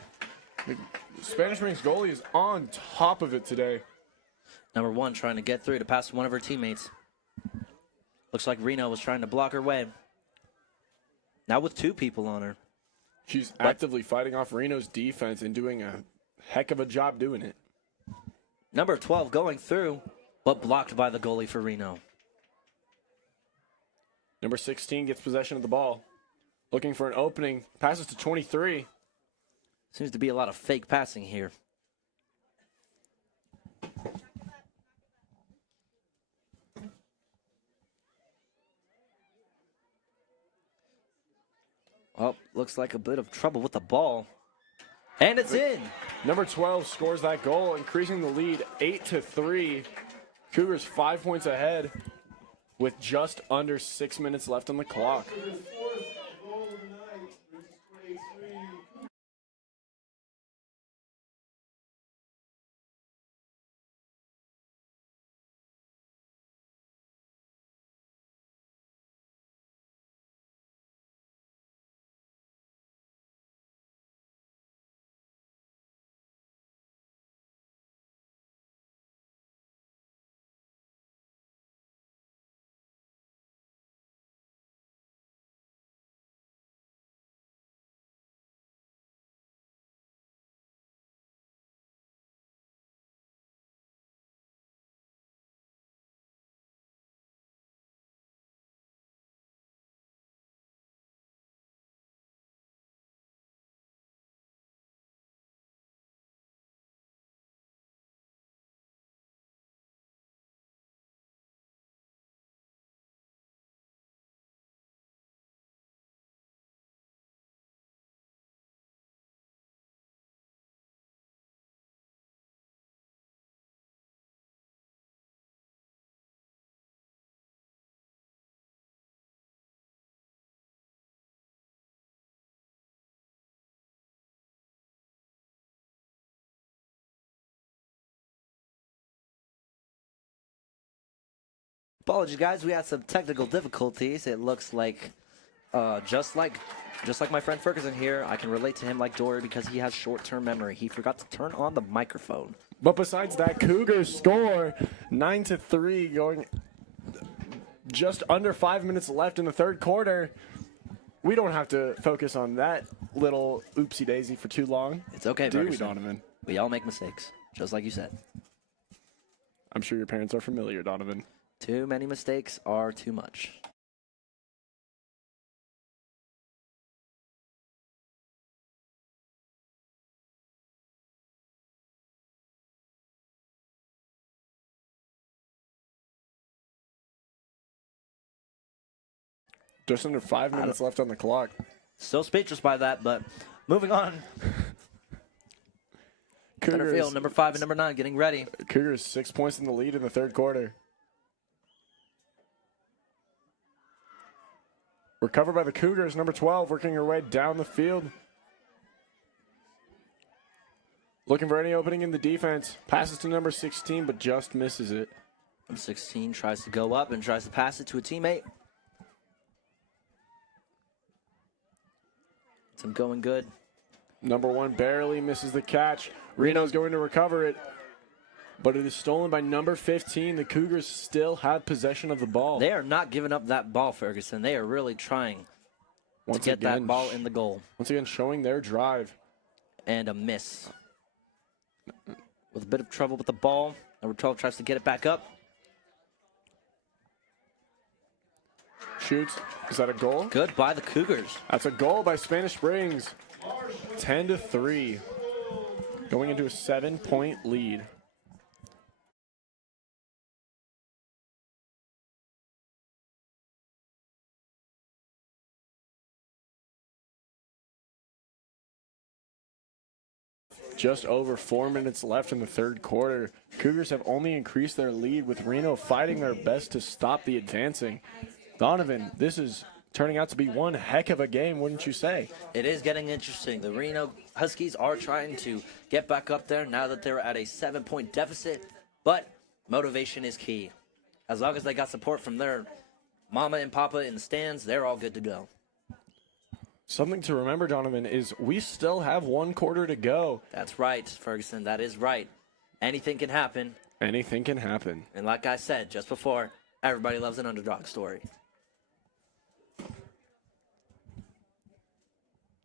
The Spanish Springs goalie is on top of it today. Number 1 trying to get through to pass to one of her teammates. Looks like Reno was trying to block her way. Now with 2 people on her. She's actively fighting off Reno's defense and doing a heck of a job doing it. Number 12 going through, but blocked by the goalie for Reno. Number 16 gets possession of the ball. Looking for an opening. Passes to 23. Seems to be a lot of fake passing here. Oh, looks like a bit of trouble with the ball. And it's in. Number 12 scores that goal, increasing the lead 8-3. Cougars 5 points ahead with just under 6 minutes left on the clock. His fourth goal of the night, brings us to 8-3. Apologies, guys. We had some technical difficulties. It looks like, just like my friend Ferguson here, I can relate to him like Dory because he has short-term memory. He forgot to turn on the microphone. But besides that, Cougars score 9-3, going just under 5 minutes left in the third quarter. We don't have to focus on that little oopsie daisy for too long. It's okay, do we, Ferguson. Donovan? We all make mistakes, just like you said. I'm sure your parents are familiar, Donovan. Too many mistakes are too much. Just under 5 minutes left on the clock. Still speechless by that, but moving on. Center Cougars, field, number 5 and number 9 getting ready. Cougars 6 points in the lead in the third quarter. Recovered by the Cougars, number 12, working her way down the field. Looking for any opening in the defense. Passes to number 16, but just misses it. Number 16 tries to go up and tries to pass it to a teammate. It's going good. Number 1 barely misses the catch. Reno's going to recover it, but it is stolen by number 15. The Cougars still have possession of the ball. They are not giving up that ball, Ferguson. They are really trying to get that ball in the goal. Once again, showing their drive. And a miss. With a bit of trouble with the ball. Number 12 tries to get it back up. Shoots. Is that a goal? Good by the Cougars. That's a goal by Spanish Springs. 10-3. Going into a 7-point lead. Just over 4 minutes left in the third quarter. Cougars have only increased their lead, with Reno fighting their best to stop the advancing. Donovan, this is turning out to be one heck of a game, wouldn't you say? It is getting interesting. The Reno Huskies are trying to get back up there now that they're at a 7-point deficit, but motivation is key. As long as they got support from their mama and papa in the stands, they're all good to go. Something to remember, Donovan, is we still have 1 quarter to go. That's right, Ferguson. That is right. Anything can happen. Anything can happen. And like I said just before, everybody loves an underdog story.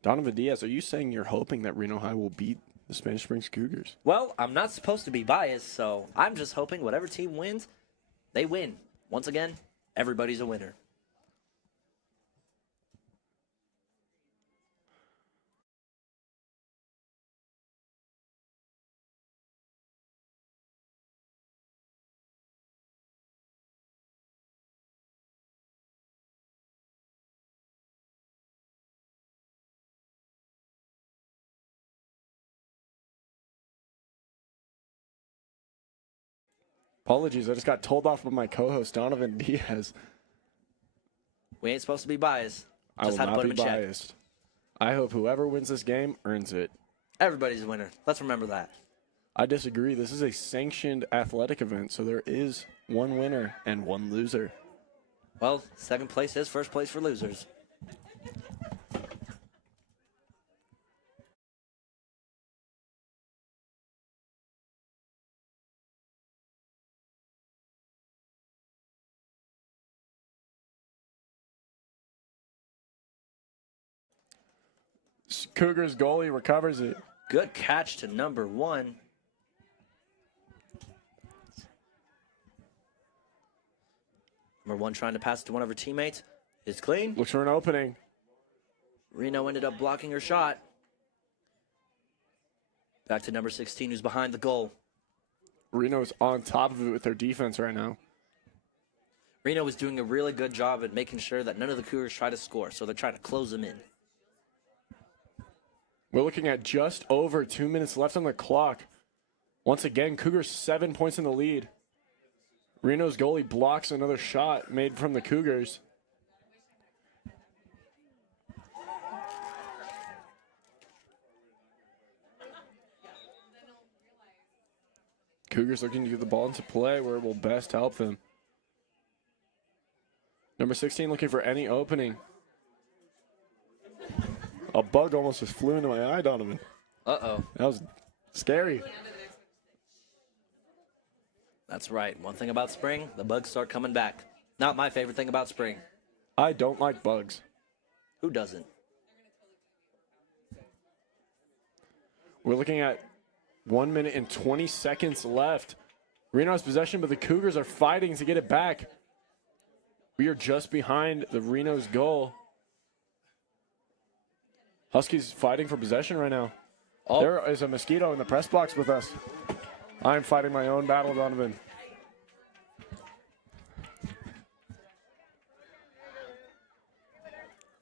Donovan Diaz, are you saying you're hoping that Reno High will beat the Spanish Springs Cougars? Well, I'm not supposed to be biased, so I'm just hoping whatever team wins, they win. Once again, everybody's a winner. Apologies, I just got told off by my co-host, Donovan Diaz. We ain't supposed to be biased. I Just will had to not put him be in check. biased. I hope whoever wins this game earns it. Everybody's a winner. Let's remember that. I disagree. This is a sanctioned athletic event, so there is one winner and one loser. Well, second place is first place for losers. Cougars goalie recovers it. Good catch to number 1. Number 1 trying to pass it to one of her teammates. It's clean. Looks for an opening. Reno ended up blocking her shot. Back to number 16, who's behind the goal. Reno's on top of it with their defense right now. Reno is doing a really good job at making sure that none of the Cougars try to score, so they're trying to close them in. We're looking at just over 2 minutes left on the clock. Once again, Cougars 7 points in the lead. Reno's goalie blocks another shot made from the Cougars. Cougars looking to get the ball into play where it will best help them. Number 16 looking for any opening. A bug almost just flew into my eye, Donovan. Uh-oh. That was scary. That's right. One thing about spring, the bugs start coming back. Not my favorite thing about spring. I don't like bugs. Who doesn't? We're looking at 1 minute and 20 seconds left. Reno has possession, but the Cougars are fighting to get it back. We are just behind the Reno's goal. Huskies fighting for possession right now. Oh. There is a mosquito in the press box with us. I'm fighting my own battle, Donovan.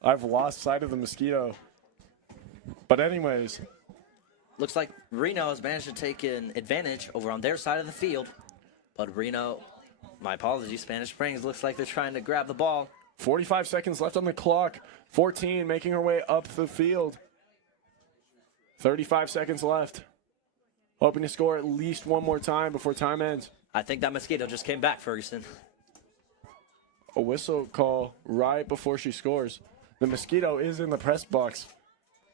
I've lost sight of the mosquito. But anyways, Looks like Reno has managed to take an advantage over on their side of the field. But Reno, my apologies, Spanish Springs, looks like they're trying to grab the ball. 45 seconds left on the clock. 14 making her way up the field. 35 seconds left. Hoping to score at least one more time before time ends. I think that mosquito just came back, Ferguson. A whistle call right before she scores. The mosquito is in the press box.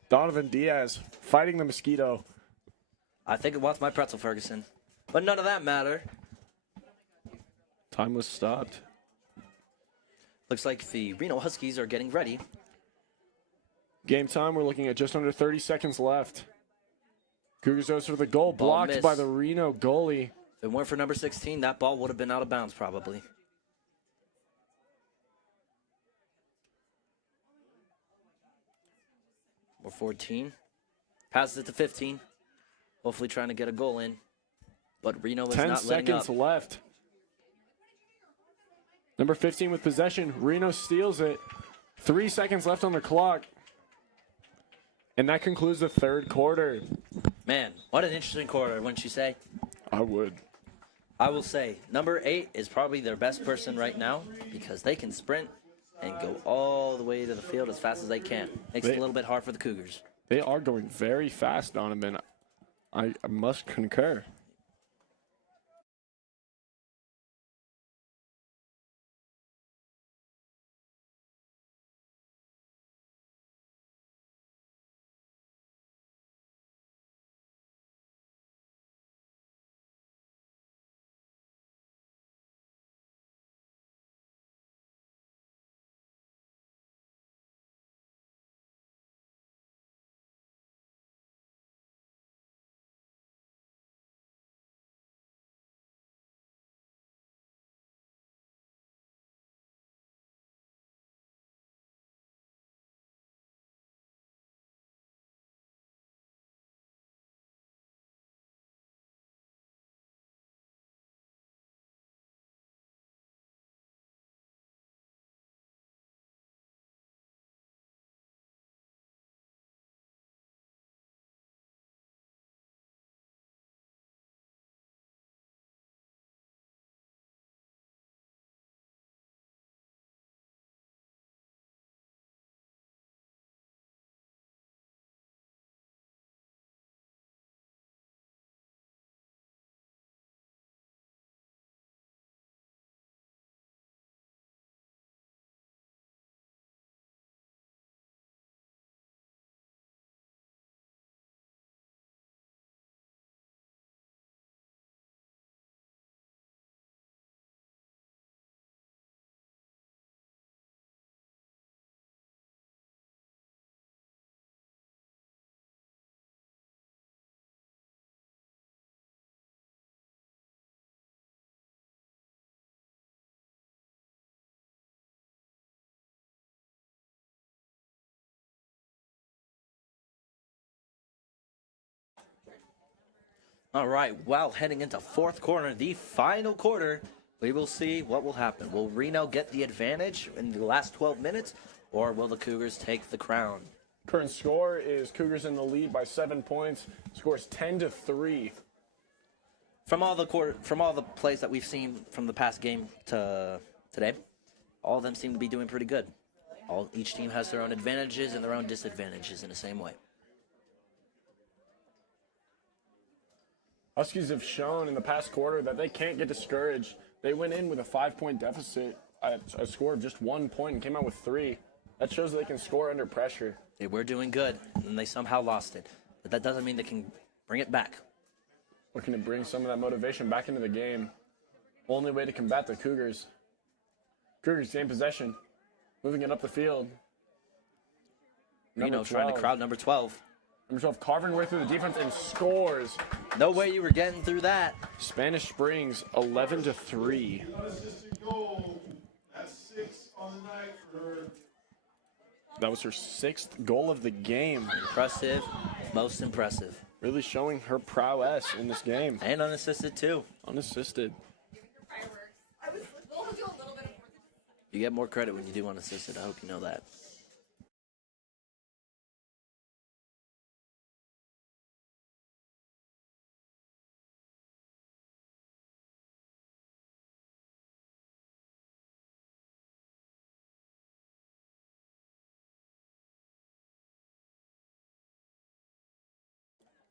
Donovan Diaz fighting the mosquito. I think it wants my pretzel, Ferguson. But none of that matter. Time was stopped. Looks like the Reno Huskies are getting ready. Game time, we're looking at just under 30 seconds left. Cougars goes for the goal, Ball blocked missed. by the Reno goalie. If it weren't for number 16, that ball would have been out of bounds probably. Or 14. Passes it to 15. Hopefully trying to get a goal in. But Reno is 10 not letting up. seconds left. Number 15 with possession. Reno steals it. 3 seconds left on the clock. And that concludes the third quarter. Man, what an interesting quarter, wouldn't you say? I would. I will say, number 8 is probably their best person right now because they can sprint and go all the way to the field as fast as they can. Makes it a little bit hard for the Cougars. They are going very fast, Donovan. I must concur. All right, well, heading into fourth quarter, the final quarter, we will see what will happen. Will Reno get the advantage in the last 12 minutes, or will the Cougars take the crown? Current score is Cougars in the lead by 7 points. Scores 10-3. From all the plays that we've seen from the past game to today, all of them seem to be doing pretty good. Each team has their own advantages and their own disadvantages in the same way. Huskies have shown in the past quarter that they can't get discouraged. They went in with a 5-point deficit at a score of just 1 point and came out with 3. That shows that they can score under pressure. They were doing good, and they somehow lost it. But that doesn't mean they can bring it back. Looking to bring some of that motivation back into the game. Only way to combat the Cougars. Cougars gain possession. Moving it up the field. Reno trying to crowd number 12. Number 12 carving way through the defense and scores. No way you were getting through that. Spanish Springs 11-3. Unassisted goal. That's 6 on the night for her. That was her 6th goal of the game. Impressive, most impressive. Really showing her prowess in this game. And unassisted too. Unassisted. You get more credit when you do unassisted. I hope you know that.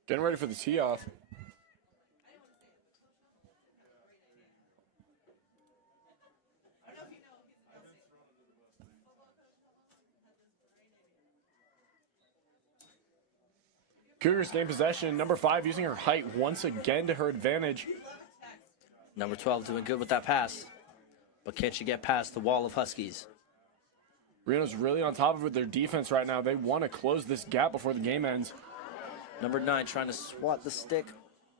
Getting ready for the tee-off. Cougars gain possession. Number 5 using her height once again to her advantage. Number 12 doing good with that pass. But can she get past the wall of Huskies? Reno's really on top of it with their defense right now. They want to close this gap before the game ends. Number 9 trying to swat the stick.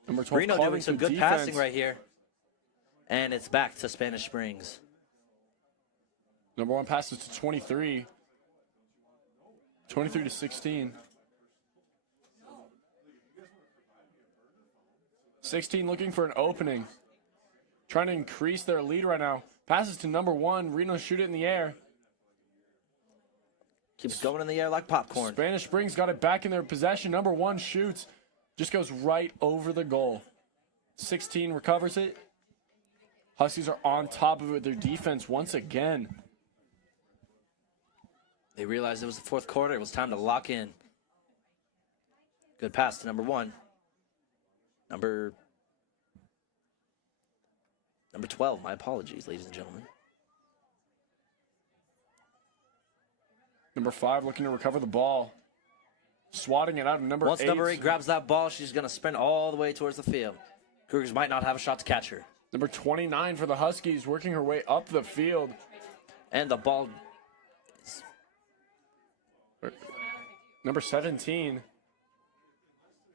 Number 12 Reno carving doing some through good defense. passing right here. And it's back to Spanish Springs. Number 1 passes to 23. 23-16. 16 looking for an opening. Trying to increase their lead right now. Passes to number 1. Reno shoot it in the air. Keeps going in the air like popcorn. Spanish Springs got it back in their possession. Number 1 shoots. Just goes right over the goal. 16 recovers it. Huskies are on top of it with their defense once again. They realized it was the fourth quarter. It was time to lock in. Good pass to number 1. Number 12. My apologies, ladies and gentlemen. Number 5 looking to recover the ball. Swatting it out of number 8. Once number 8 grabs that ball, she's going to sprint all the way towards the field. Cougars might not have a shot to catch her. Number 29 for the Huskies working her way up the field. And the ball is... Number 17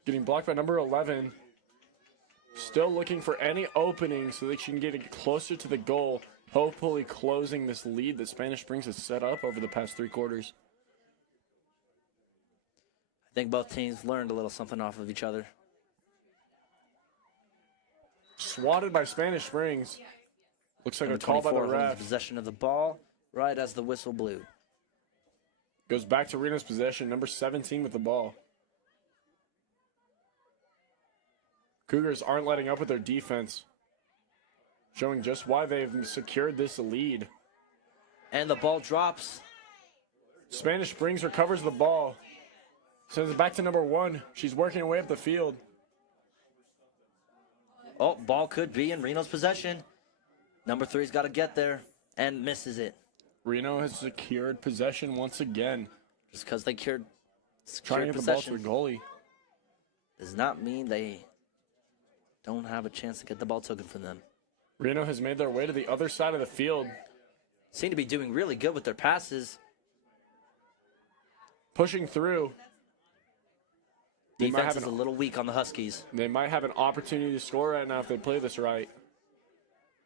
getting blocked by number 11. Still looking for any opening so that she can get closer to the goal. Hopefully closing this lead that Spanish Springs has set up over the past 3 quarters. I think both teams learned a little something off of each other. Swatted by Spanish Springs. Looks like a Number call by the 24 holds ref. possession of the ball right as the whistle blew. Goes back to Reno's possession. Number 17 with the ball. Cougars aren't letting up with their defense. Showing just why they've secured this lead. And the ball drops. Spanish Springs recovers the ball. Sends it back to number 1. She's working her way up the field. Oh, ball could be in Reno's possession. Number 3's got to get there and misses it. Reno has secured possession once again. Just because they Trying secured to get the ball to possession the goalie. does not mean they don't have a chance to get the ball taken from them. Reno has made their way to the other side of the field. Seem to be doing really good with their passes. Pushing through. They might Defense have is a little weak on the Huskies. They might have an opportunity to score right now if they play this right.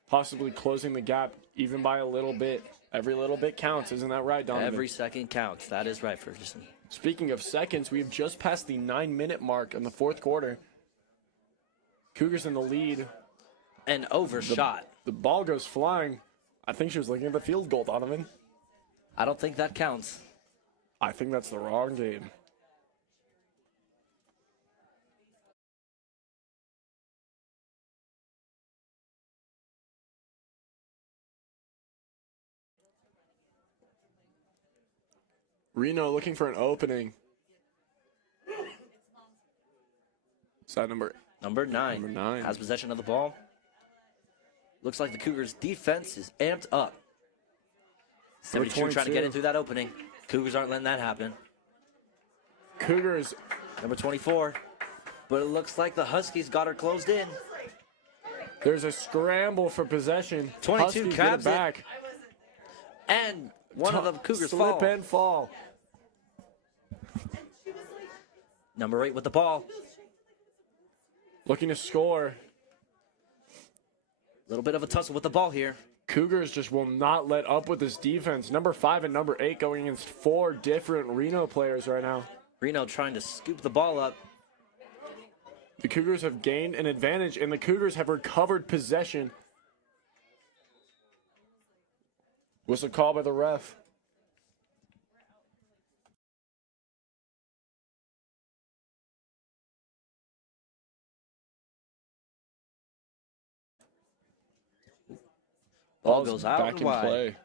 Possibly closing the gap even by a little bit. Every little bit counts, isn't that right, Donovan? Every second counts. That is right, Ferguson. Speaking of seconds, we have just passed the 9-minute mark in the fourth quarter. Cougars in the lead. And overshot. The ball goes flying. I think she was looking at the field goal, Donovan. I don't think that counts. I think that's the wrong game. Reno looking for an opening. Side number Number 9. Number 9. Has possession of the ball. Looks like the Cougars' defense is amped up. 72 trying to get in through that opening. Cougars aren't letting that happen. Cougars. Number 24. But it looks like the Huskies got her closed in. There's a scramble for possession. 22 Huskies grabs get it back. And one of the Cougars slip and fall. Number 8 with the ball. Looking to score. A little bit of a tussle with the ball here. Cougars just will not let up with this defense. Number 5 and number 8 going against 4 different Reno players right now. Reno trying to scoop the ball up. The Cougars have gained an advantage, and the Cougars have recovered possession. Whistle call by the ref. Ball goes out back and in wide. play.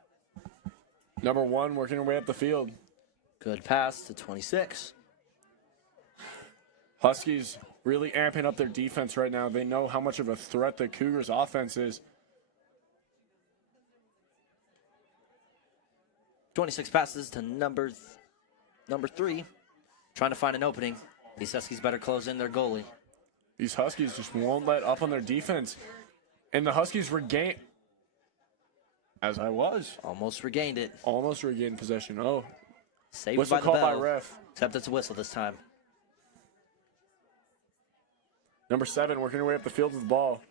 Number 1 working her way up the field. Good pass to 26. Huskies really amping up their defense right now. They know how much of a threat the Cougars' offense is. 26 passes to number 3. Trying to find an opening. These Huskies better close in their goalie. These Huskies just won't let up on their defense. And the Huskies regain... As I was. Almost regained it. Almost regained possession. Oh. Saved Whistle by the call by bell. ref. Except it's a whistle this time. Number 7 working her way up the field with the ball.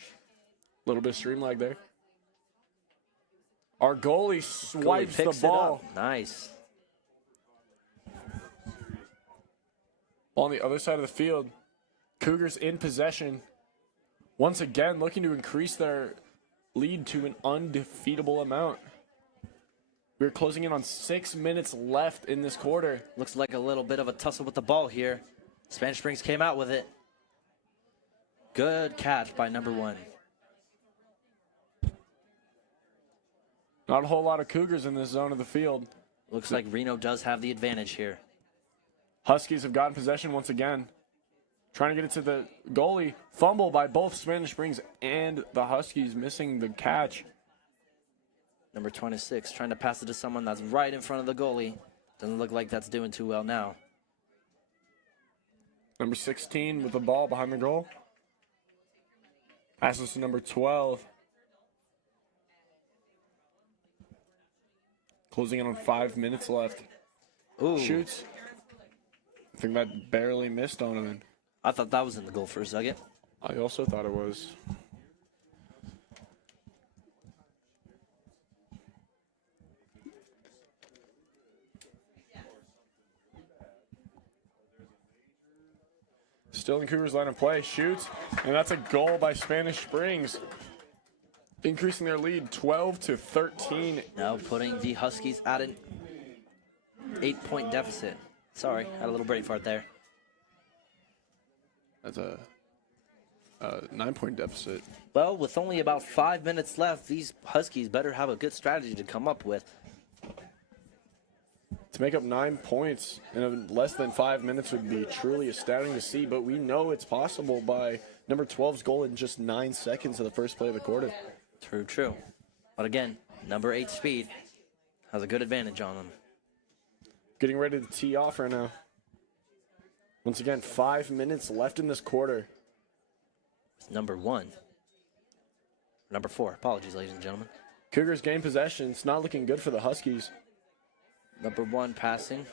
A little bit of stream lag there. Our goalie swipes Goalie picks the ball. It up. Nice. On the other side of the field, Cougars in possession. Once again, looking to increase their lead to an undefeatable amount. We're closing in on 6 minutes left in this quarter. Looks like a little bit of a tussle with the ball here. Spanish Springs came out with it. Good catch by number 1. Not a whole lot of Cougars in this zone of the field. Looks like Reno does have the advantage here. Huskies have gotten possession once again. Trying to get it to the goalie. Fumble by both Spanish Springs and the Huskies, missing the catch. Number 26 trying to pass it to someone that's right in front of the goalie. Doesn't look like that's doing too well now. Number 16 with the ball behind the goal. Passes to number 12. Closing in on 5 minutes left. Ooh. Shoots. I think that barely missed Donovan. I thought that was in the goal for a second. I also thought it was. Still in Cougars line of play, shoots, and that's a goal by Spanish Springs. Increasing their lead 12-13. Now putting the Huskies at an 8-point deficit. Sorry, had a little brain fart there. That's a 9-point deficit. Well, with only about 5 minutes left, these Huskies better have a good strategy to come up with. To make up 9 points in less than 5 minutes would be truly astounding to see, but we know it's possible by number 12's goal in just 9 seconds of the first play of the quarter. True, true. But again, number 8 speed has a good advantage on them. Getting ready to tee off right now. Once again, 5 minutes left in this quarter. It's number 1. Number 4. Apologies, ladies and gentlemen. Cougars gain possession. It's not looking good for the Huskies. Number 1 passing.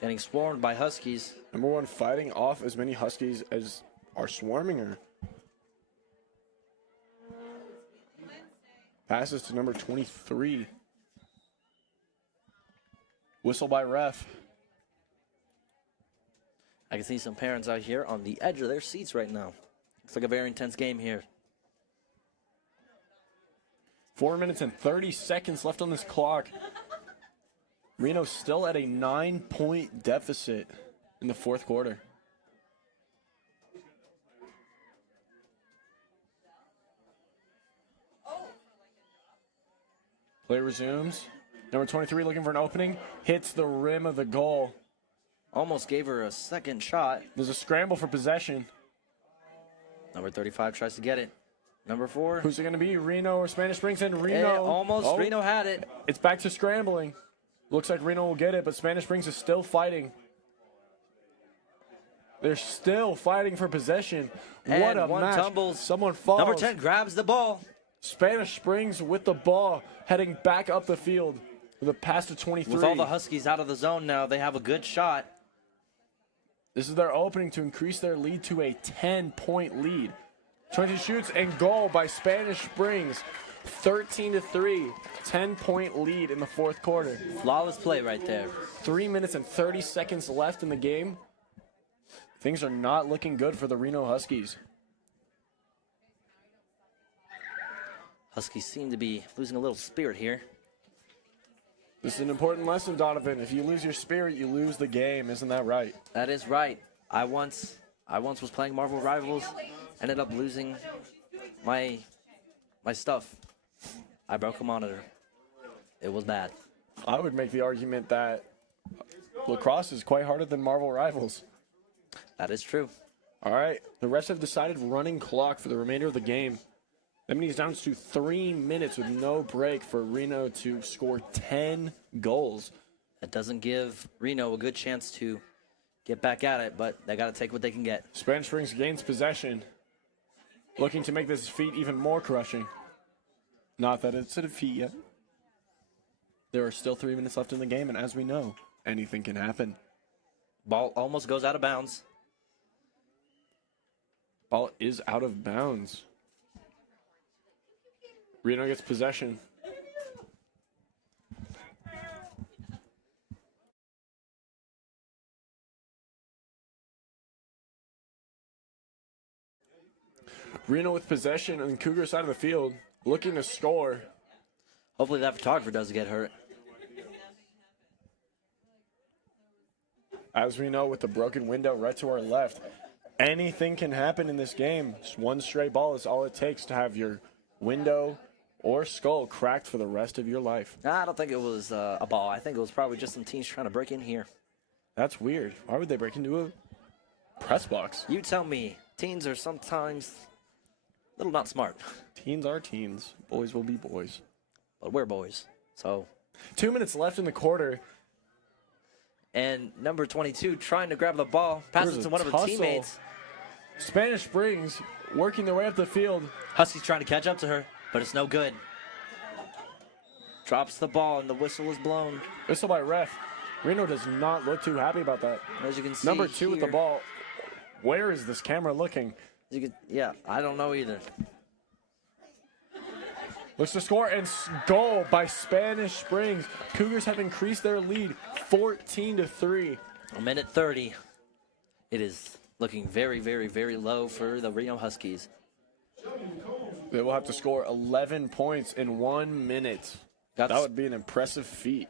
Getting swarmed by Huskies. Number 1 fighting off as many Huskies as are swarming her. Passes to number 23. Whistle by ref. I can see some parents out here on the edge of their seats right now. Looks like a very intense game here. 4 minutes and 30 seconds left on this clock. Reno still at a 9-point deficit in the fourth quarter. Play resumes. Number 23 looking for an opening. Hits the rim of the goal. Almost gave her a second shot. There's a scramble for possession. Number 35 tries to get it. Number 4. Who's it going to be? Reno or Spanish Springs? And Reno. Almost. Oh, Reno had it. it's back to scrambling. Looks like Reno will get it, but Spanish Springs is still fighting. They're still fighting for possession. And what a one match. tumbles. Someone falls. Number 10 grabs the ball. Spanish Springs with the ball, heading back up the field with a pass to 23. With all the Huskies out of the zone now, they have a good shot. This is their opening to increase their lead to a 10-point lead. 20 shoots and goal by Spanish Springs. 13-3, 10-point lead in the fourth quarter. Flawless play right there. 3 minutes and 30 seconds left in the game. Things are not looking good for the Reno Huskies. Huskies seem to be losing a little spirit here. This is an important lesson, Donovan. If you lose your spirit, you lose the game. Isn't that right? That is right. I once was playing Marvel Rivals, ended up losing my stuff. I broke a monitor. It was bad. I would make the argument that lacrosse is quite harder than Marvel Rivals. That is true. All right, the refs have decided running clock for the remainder of the game. That means down to 3 minutes with no break for Reno to score 10 goals. That doesn't give Reno a good chance to get back at it, but they got to take what they can get. Spanish Springs gains possession, looking to make this defeat even more crushing. Not that it's a defeat yet. There are still 3 minutes left in the game, and as we know, anything can happen. Ball almost goes out of bounds. Ball is out of bounds. Reno gets possession. Reno with possession on the Cougar side of the field, looking to score. Hopefully that photographer doesn't get hurt. As we know, with the broken window right to our left, anything can happen in this game. Just one stray ball is all it takes to have your window or skull cracked for the rest of your life. I don't think it was a ball. I think it was probably just some teams trying to break in here. That's weird. Why would they break into a press box? You tell me. Teens are sometimes a little not smart. Teens are teens. Boys will be boys. But we're boys. So. 2 minutes left in the quarter. And number 22 trying to grab the ball. Passes it to one of her teammates. Spanish Springs working their way up the field. Huskies trying to catch up to her, but it's no good. Drops the ball and the whistle is blown. Whistle by ref. Reno does not look too happy about that. As you can see, number 2 with the ball. Where is this camera looking? Yeah, I don't know either. Looks to score and goal by Spanish Springs. Cougars have increased their lead 14-3. A minute 30. It is looking very, very, very low for the Reno Huskies. They will have to score 11 points in 1 minute. That would be an impressive feat.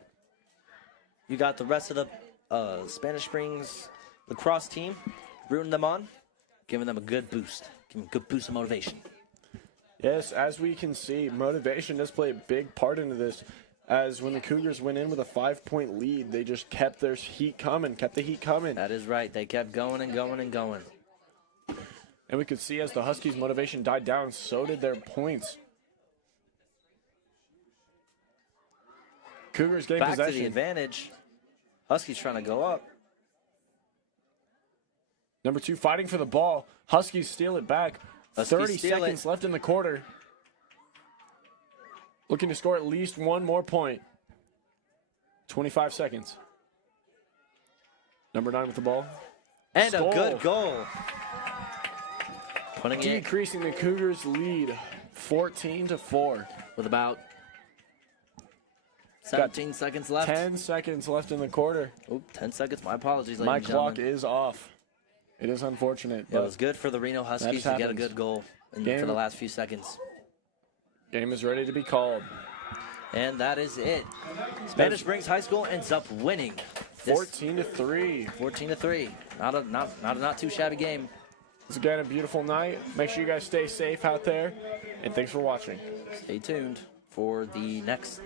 You got the rest of the Spanish Springs lacrosse team rooting them on, giving them a good boost. Giving them a good boost of motivation. Yes, as we can see, motivation does play a big part into this. As when the Cougars went in with a 5-point lead, they just kept their heat coming, kept the heat coming. That is right. They kept going and going and going. And we could see as the Huskies' motivation died down, so did their points. Cougars gain possession. Back to the advantage. Huskies trying to go up. Number 2 fighting for the ball. Huskies steal it back. 30 seconds left in the quarter. Looking to score at least one more point. 25 seconds. Number 9 with the ball. And a good goal. Decreasing the Cougars' lead 14-4. With about 17 seconds left. 10 seconds left in the quarter. Oop, 10 seconds. My apologies, ladies My and gentlemen. clock is off. It is unfortunate. It But was good for the Reno Huskies to get a happens. good goal for Game- the last few seconds. Game is ready to be called. And that is it. Spanish Springs High School ends up winning. 14-3. 14-3. Not too shabby game. It's again a beautiful night. Make sure you guys stay safe out there. And thanks for watching. Stay tuned for the next